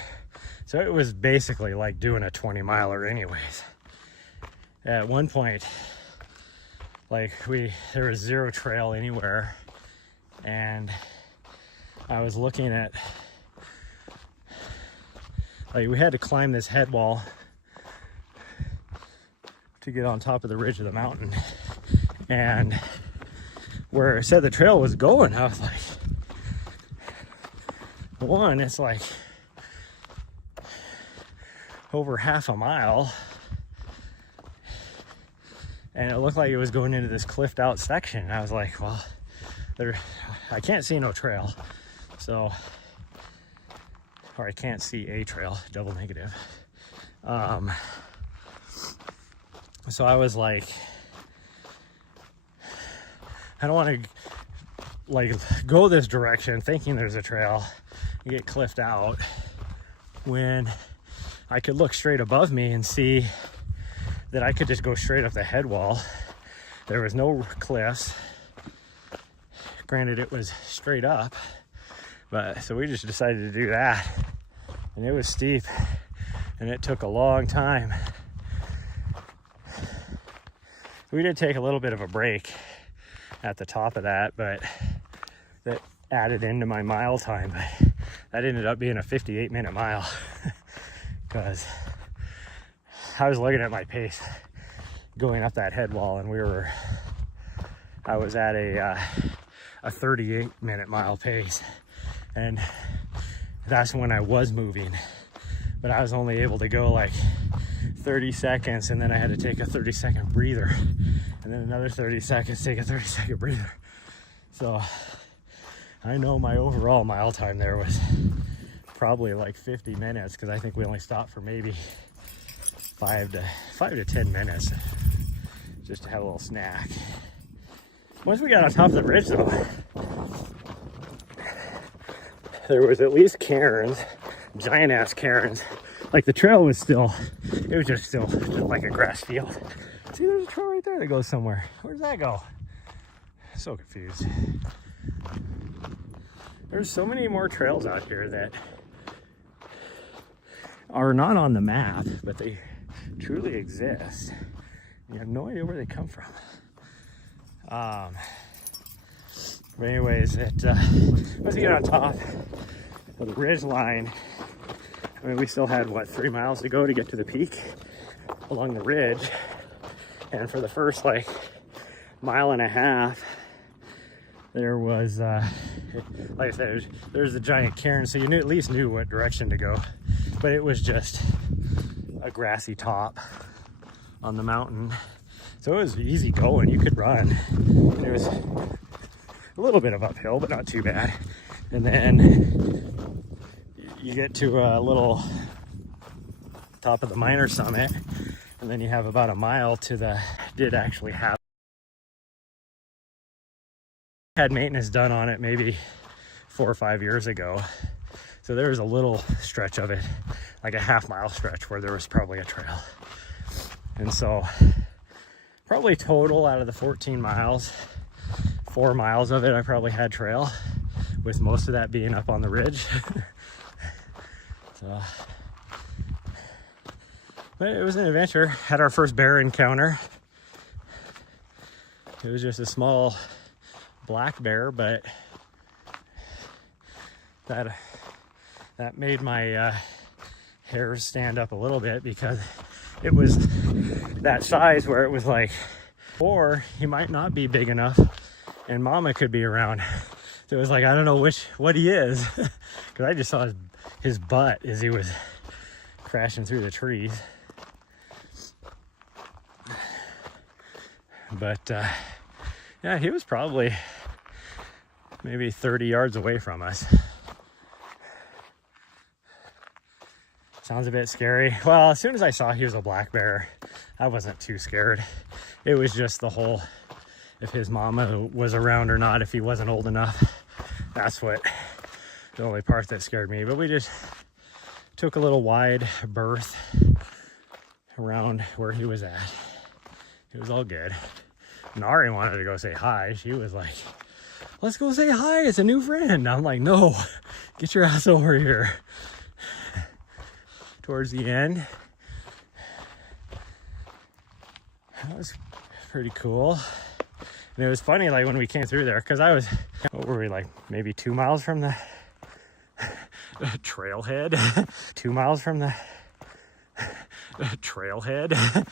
So it was basically like doing a 20 miler anyways. At one point, like, there was zero trail anywhere, and I was looking at, like, we had to climb this head wall to get on top of the ridge of the mountain, and where it said the trail was going, I was like, one, it's like over half a mile, and it looked like it was going into this cliffed out section, and I was like, well, I can't see no trail, so, or I can't see a trail, double negative. So I was like, I don't want to like go this direction thinking there's a trail and get cliffed out, when I could look straight above me and see that I could just go straight up the head wall. There was no cliffs. Granted, it was straight up, but so we just decided to do that, and it was steep and it took a long time. We did take a little bit of a break at the top of that, but that added into my mile time. But that ended up being a 58-minute mile because I was looking at my pace going up that head wall, and I was at a 38-minute mile pace, and that's when I was moving, but I was only able to go like 30 seconds, and then I had to take a 30-second breather, and then another 30 seconds, take a 30-second breather. So I know my overall mile time there was probably like 50 minutes, because I think we only stopped for maybe 5 to 10 minutes just to have a little snack. Once we got on top of the ridge though, there was at least cairns, giant ass cairns. Like, the trail was still, it was just still like a grass field. See, there's a trail right there that goes somewhere. Where does that go? So confused. There's so many more trails out here that are not on the map, but they truly exist. You have no idea where they come from. But anyways, once you get on top of the ridge line, I mean, we still had, what, 3 miles to go to get to the peak along the ridge. And for the first, like, mile and a half, there was, like I said, there's a giant cairn, so you at least knew what direction to go. But it was just a grassy top on the mountain. So it was easy going, you could run. And it was a little bit of uphill, but not too bad. And then you get to a little top of the minor summit, and then you have about a mile to the, did actually have, had maintenance done on it maybe 4 or 5 years ago. So there was a little stretch of it, like a half-mile stretch where there was probably a trail. And so probably total out of the 14 miles, 4 miles of it I probably had trail, with most of that being up on the ridge. So, but it was an adventure. Had our first bear encounter. It was just a small black bear, but that made my hairs stand up a little bit, because it was that size where it was like, or he might not be big enough and mama could be around. So it was like, I don't know what he is, because I just saw his butt as he was crashing through the trees. But yeah, he was probably maybe 30 yards away from us. Sounds a bit scary. Well, as soon as I saw he was a black bear, I wasn't too scared. It was just the whole, if his mama was around or not, if he wasn't old enough. That's what, the only part that scared me. But we just took a little wide berth around where he was at. It was all good. Nari wanted to go say hi. She was like, let's go say hi, it's a new friend. I'm like, no, get your ass over here. Towards the end, that was pretty cool. And it was funny, like when we came through there, because I was, what were we, like maybe 2 miles from the trailhead? 2 miles from the trailhead.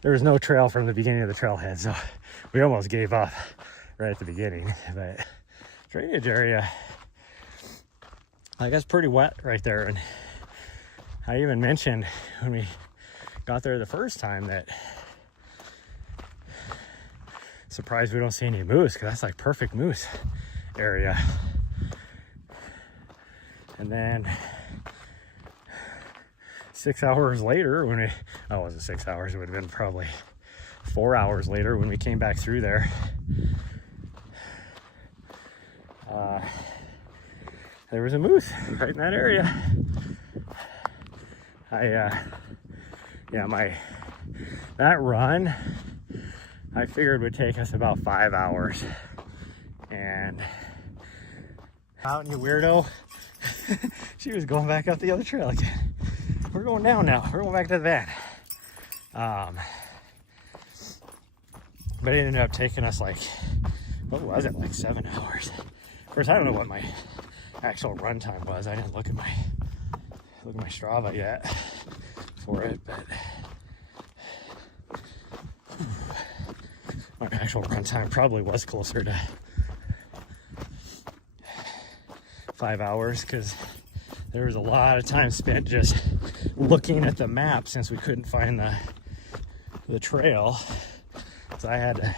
There was no trail from the beginning of the trailhead, so we almost gave up right at the beginning. But drainage area, I guess, pretty wet right there. And I even mentioned when we got there the first time that surprised we don't see any moose, because that's like perfect moose area. And then 6 hours later, when we, oh, it wasn't 6 hours, it would have been probably 4 hours later when we came back through there. There was a moose right in that area. That run I figured would take us about 5 hours. And out, you weirdo. She was going back up the other trail again. We're going down now. We're going back to the van. But it ended up taking us like, what was it, like 7 hours. Of course, I don't know what my actual run time was. I didn't look at my Strava yet for it, but my actual run time probably was closer to 5 hours, because there was a lot of time spent just looking at the map since we couldn't find the trail. So I had to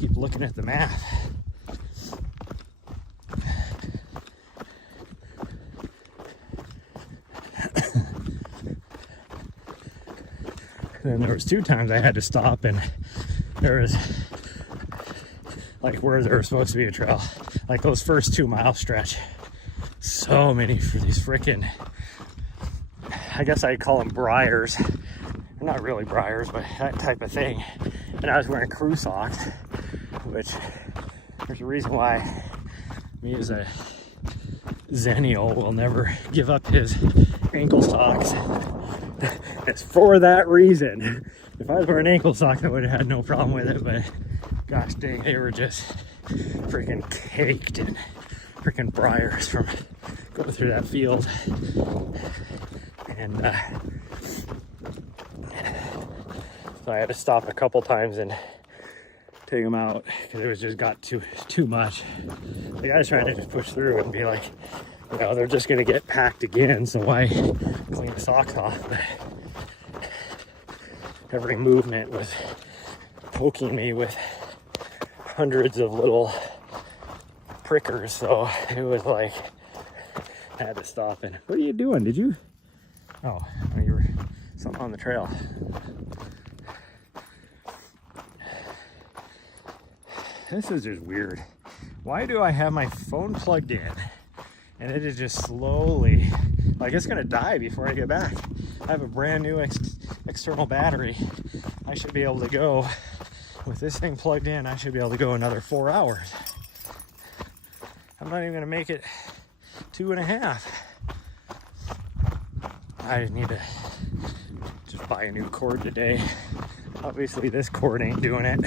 keep looking at the map. And then there was 2 times I had to stop, and there was like where there was supposed to be a trail, like those first 2 mile stretch, so many for these freaking, I guess I'd call them briars. They're not really briars, but that type of thing. And I was wearing crew socks, which there's a reason why me as a Zennial will never give up his ankle socks. It's for that reason. If I was wearing ankle socks, I would have had no problem with it, but gosh dang, they were just freaking caked in freaking briars from going through that field. And so I had to stop a couple times and take them out, because it was just got too much. Like, I was trying to just push through and be like, you know, they're just gonna get packed again, so why clean the socks off? But every movement was poking me with hundreds of little prickers, so it was like I had to stop. And what are you doing? Did you Oh, you were something on the trail. This is just weird. Why do I have my phone plugged in and it is just slowly, like it's gonna die before I get back? I have a brand new external battery. I should be able to go, with this thing plugged in, I should be able to go another 4 hours. I'm not even gonna make it 2.5. I need to just buy a new cord today. Obviously this cord ain't doing it.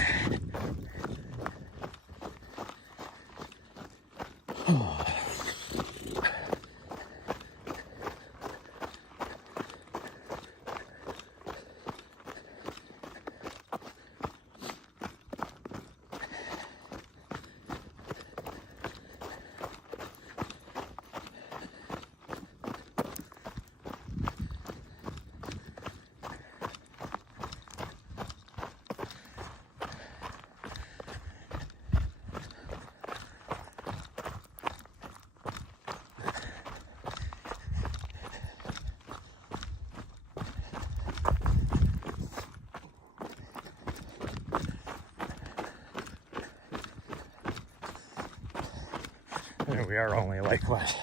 And we are only like, what,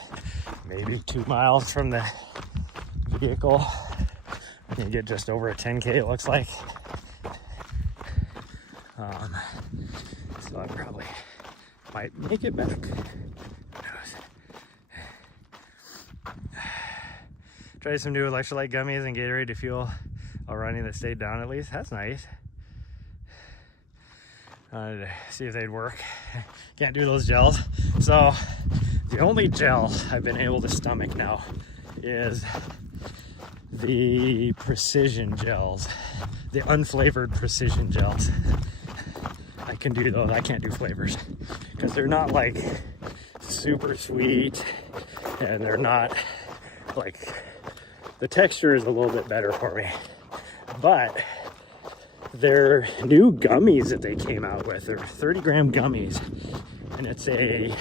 maybe 2 miles from the vehicle. I can get just over a 10K, it looks like. So I probably might make it back. Who knows? Try some new electrolyte gummies and Gatorade to fuel while running that stayed down at least. That's nice. To see if they'd work. Can't do those gels. So the only gel I've been able to stomach now is the precision gels, the unflavored precision gels. I can do those. I can't do flavors because they're not like super sweet, and they're not like, the texture is a little bit better for me. But they're new gummies that they came out with. They're 30-gram gummies, and it's a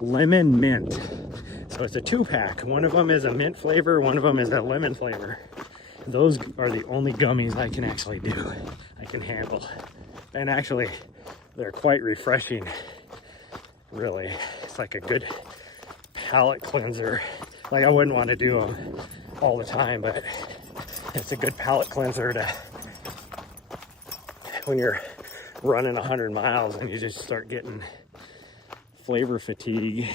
lemon mint. So it's a 2-pack. One of them is a mint flavor, one of them is a lemon flavor. Those are the only gummies I can actually do, I can handle. And actually, they're quite refreshing, really. It's like a good palate cleanser. Like, I wouldn't want to do them all the time, but it's a good palate cleanser to, when you're running 100 miles and you just start getting flavor fatigue.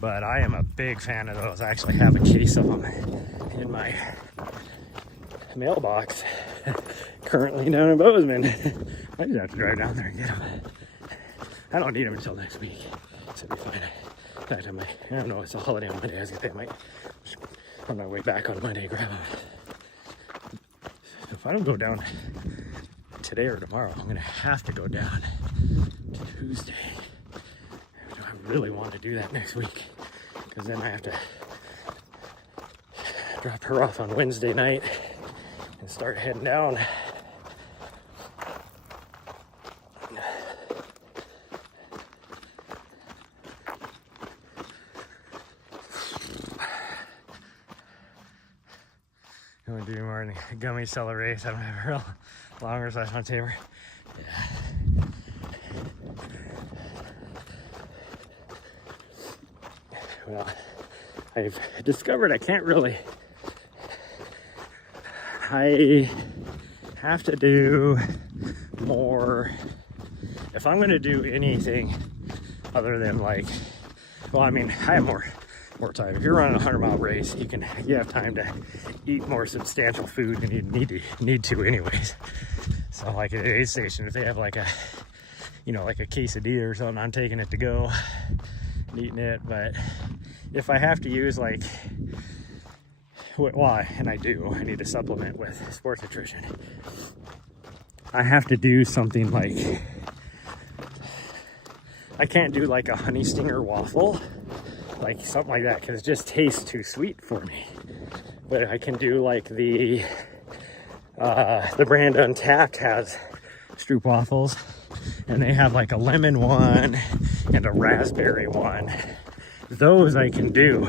But I am a big fan of those. I actually have a case of them in my mailbox currently down in Bozeman. I just have to drive down there and get them. I don't need them until next week, so it'll be fine. In fact, I don't know, it's a holiday on Monday. I was gonna say I might, on my way back on Monday, grab them. If I don't go down today or tomorrow, I'm gonna have to go down Tuesday. I really want to do that next week, because then I have to drop her off on Wednesday night and start heading down. You want to do more in the gummy cellar race? I don't have a real longer slash on taper. Yeah. Well, I've discovered I have to do more. If I'm going to do anything other than like, well, I mean, I have more time. If you're running a 100-mile race, you have time to eat more substantial food than you need to anyways. So like at an aid station, if they have like a, like a quesadilla or something, I'm taking it to go and eating it. But if I have to use like, well, and I need to supplement with sports nutrition. I have to do something like, I can't do like a honey stinger waffle, like something like that, because it just tastes too sweet for me. But I can do like the brand Untapped has Stroop waffles, and they have like a lemon one and a raspberry one. those I can do.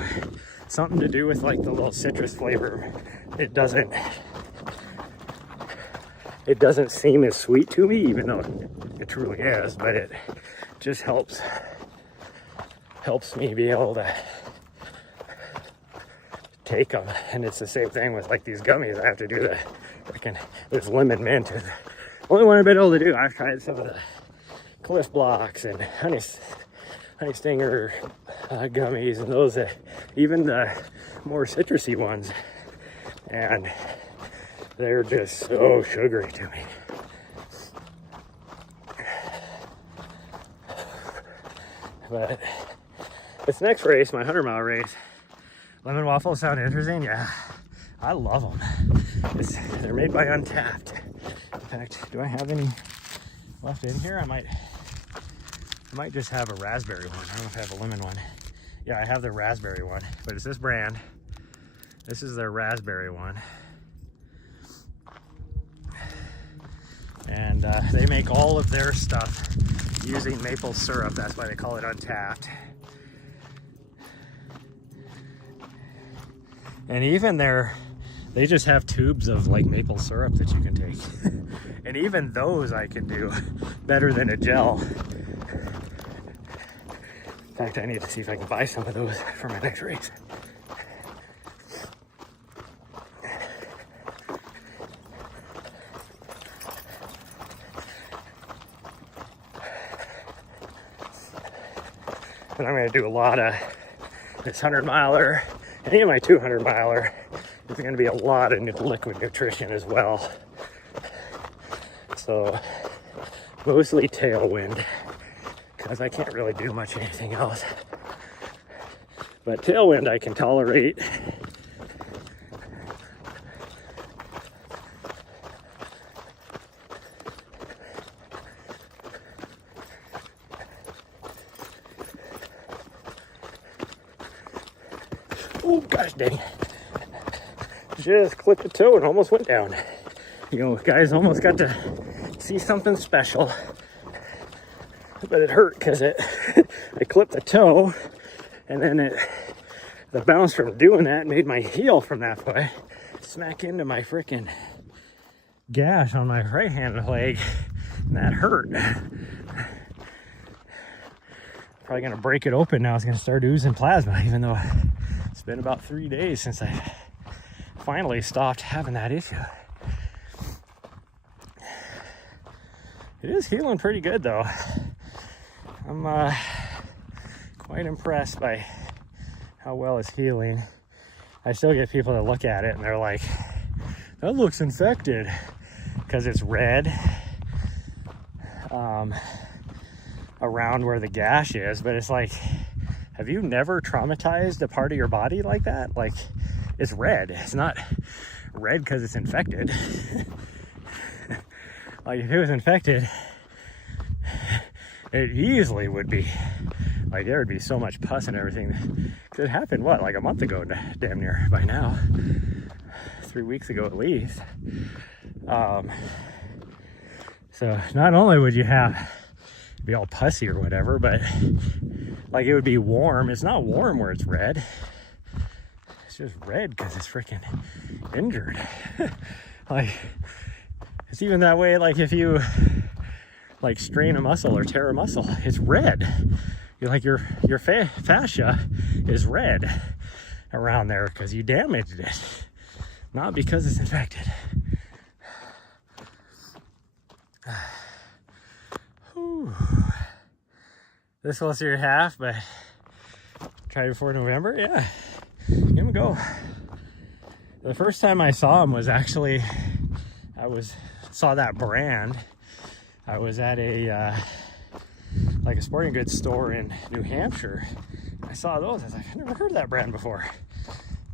Something to do with like the little citrus flavor. It doesn't seem as sweet to me, even though it truly is, but it just helps me be able to take them. And it's the same thing with like these gummies. I have to do the freaking, this lemon mint is the only one I've been able to do. I've tried some of the Cliff Blocks and honey stinger gummies, and those even the more citrusy ones, and they're just so sugary to me. But this next race, my 100-mile race, lemon waffles sound interesting. Yeah, I love them. They're made by Untapped. In fact, do I have any left in here? I might just have a raspberry one. I don't know if I have a lemon one. Yeah, I have the raspberry one, but it's this brand. This is their raspberry one. And they make all of their stuff using maple syrup. That's why they call it Untapped. And even they just have tubes of like maple syrup that you can take. And even those I can do better than a gel. In fact, I need to see if I can buy some of those for my next race. And I'm going to do a lot of this 100-miler. Any of my 200-miler, there's going to be a lot of liquid nutrition as well. So mostly tailwind, because I can't really do much anything else. But tailwind I can tolerate. Oh gosh dang. Just clipped the toe and almost went down. You know, guys, almost got to see something special. But it hurt because I clipped the toe, and then the bounce from doing that made my heel from that way smack into my freaking gash on my right hand leg, and that hurt. Probably gonna break it open now. It's gonna start oozing plasma, even though it's been about 3 days since I finally stopped having that issue. It is healing pretty good though. I'm quite impressed by how well it's healing. I still get people that look at it and they're like, that looks infected, because it's red around where the gash is. But it's like, have you never traumatized a part of your body like that? Like, it's red. It's not red because it's infected. Like, if it was infected, it easily would be, like, there would be so much pus and everything. Because it happened, what, like a month ago, damn near by now. 3 weeks ago at least. So not only would you be all pussy or whatever, but like it would be warm. It's not warm where it's red. It's just red because it's freaking injured. Like, it's even that way, like if you like strain a muscle or tear a muscle, it's red. You're like your fascia is red around there because you damaged it, not because it's infected. Whew. This was your half, but try before November. Yeah, give him a go. The first time I saw him was actually, saw that brand. I was at a like a sporting goods store in New Hampshire. I saw those. I was like, I never heard of that brand before.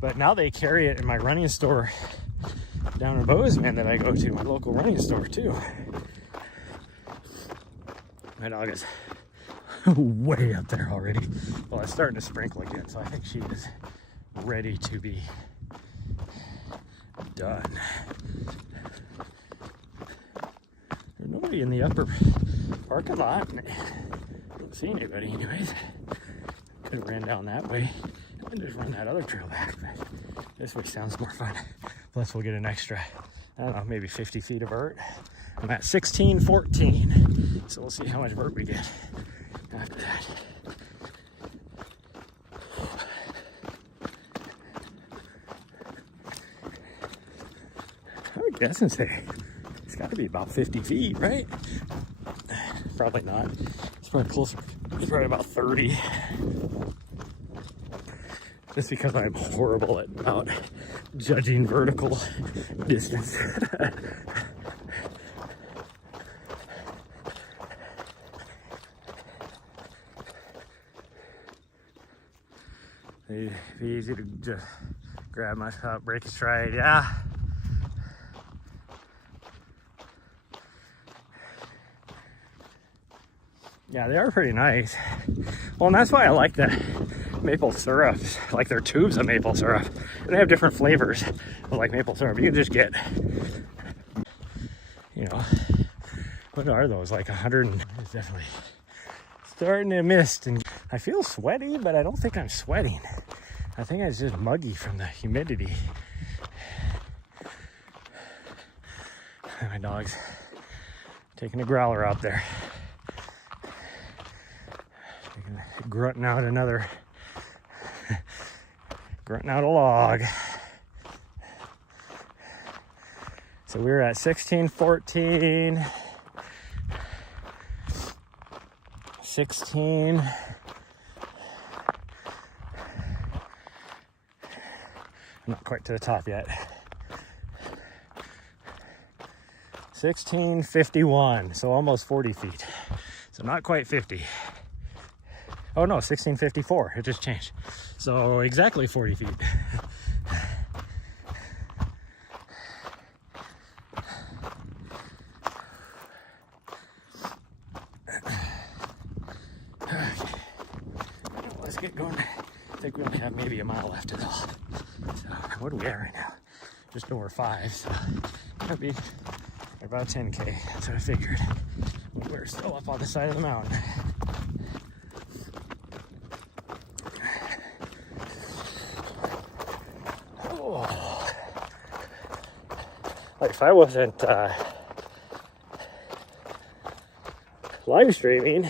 But now they carry it in my running store down in Bozeman that I go to, my local running store too. My dog is way up there already. Well, it's starting to sprinkle again, so I think she was ready to be done. There's nobody in the upper parking lot. I don't see anybody anyways. could have ran down that way and just run that other trail back, but this way sounds more fun. Plus we'll get an extra, I don't know, maybe 50 feet of vert. I'm at 1614, so we'll see how much vert we get after that. I would guess and say it's got to be about 50 feet, right? Probably not. It's probably closer. It's probably about 30. Just because I'm horrible at judging vertical distance. It'd be easy to just grab my top, break a stride, yeah. Yeah, they are pretty nice. Well, and that's why I like the maple syrups, like their tubes of maple syrup. And they have different flavors of like maple syrup. You can just get, you know, what are those? Like 100, it's definitely starting to mist. And I feel sweaty, but I don't think I'm sweating. I think it's just muggy from the humidity. And my dog's taking a growler out there. Grunting out a log. So we're at 1614, 16. I'm not quite to the top yet. 1651, so almost 40 feet. So not quite 50. Oh no, 1654, it just changed. So exactly 40 feet. Okay, let's get going. I think we only have maybe a mile left at all. So what are we at right now? Just over 5, so that'd be about 10K, that's what I figured. We're still up on the side of the mountain. Like if I wasn't live streaming,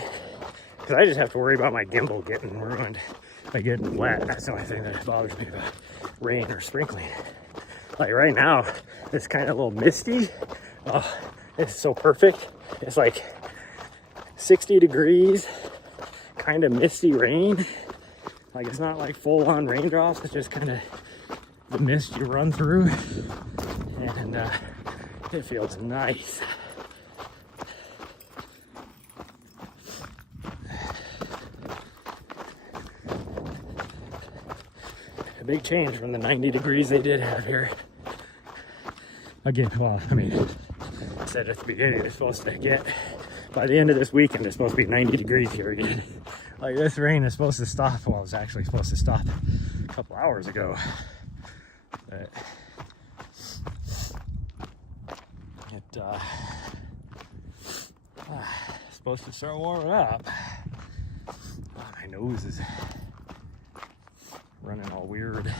because I just have to worry about my gimbal getting ruined by getting wet. That's the only thing that bothers me about rain or sprinkling. Like right now, it's kind of a little misty. Oh, it's so perfect. It's like 60 degrees, kind of misty rain. Like it's not like full-on raindrops. It's just kind of the mist you run through. And it feels nice. A big change from the 90 degrees they did have here. Again, well, I mean, I said at the beginning, they're supposed to get, by the end of this weekend, it's supposed to be 90 degrees here again. Like this rain is supposed to stop, well, it's actually supposed to stop a couple hours ago. But supposed to start warming up. Oh, my nose is running all weird.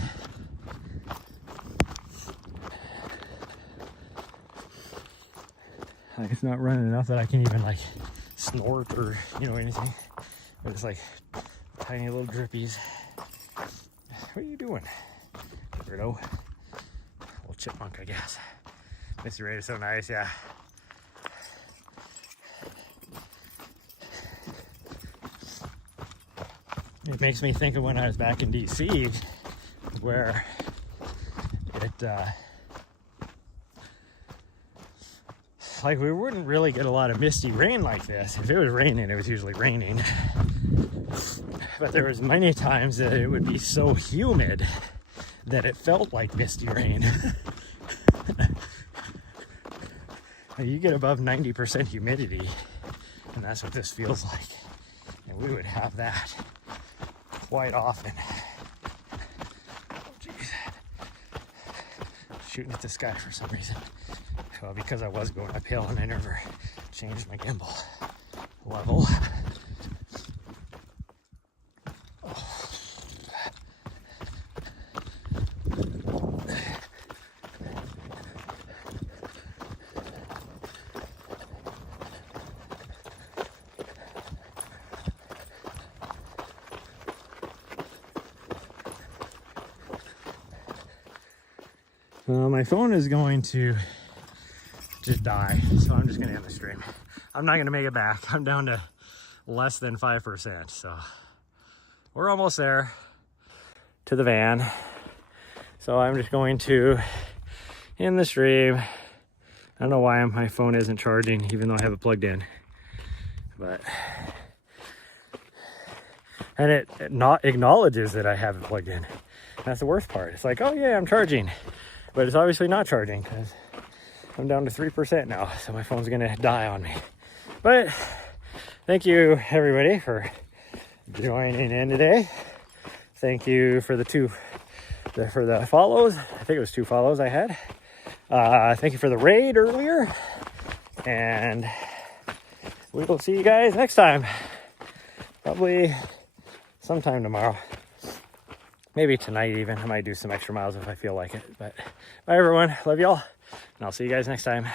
Like it's not running enough that I can even like snort or anything. But it's like tiny little drippies. What are you doing, weirdo? Little chipmunk, I guess. Mr. Ray is so nice, yeah. It makes me think of when I was back in DC, where it, like we wouldn't really get a lot of misty rain like this. If it was raining, it was usually raining. But there was many times that it would be so humid that it felt like misty rain. You get above 90% humidity, and that's what this feels like. And we would have that quite often. Oh, jeez. Shooting at the sky for some reason. Well, because I was going uphill and I never changed my gimbal level. Oh. Well, my phone is going to just die, so I'm just gonna end the stream. I'm not gonna make it back. I'm down to less than 5%, so we're almost there to the van. So I'm just going to end the stream. I don't know why my phone isn't charging, even though I have it plugged in, but and it not acknowledges that I have it plugged in. That's the worst part. It's like, oh yeah, I'm charging, but it's obviously not charging because I'm down to 3% now, so my phone's gonna die on me. But thank you everybody for joining in today. Thank you for the follows. I think it was 2 follows I had. Thank you for the raid earlier, and we will see you guys next time. Probably sometime tomorrow. Maybe tonight even. I might do some extra miles if I feel like it. But bye everyone. Love y'all. And I'll see you guys next time.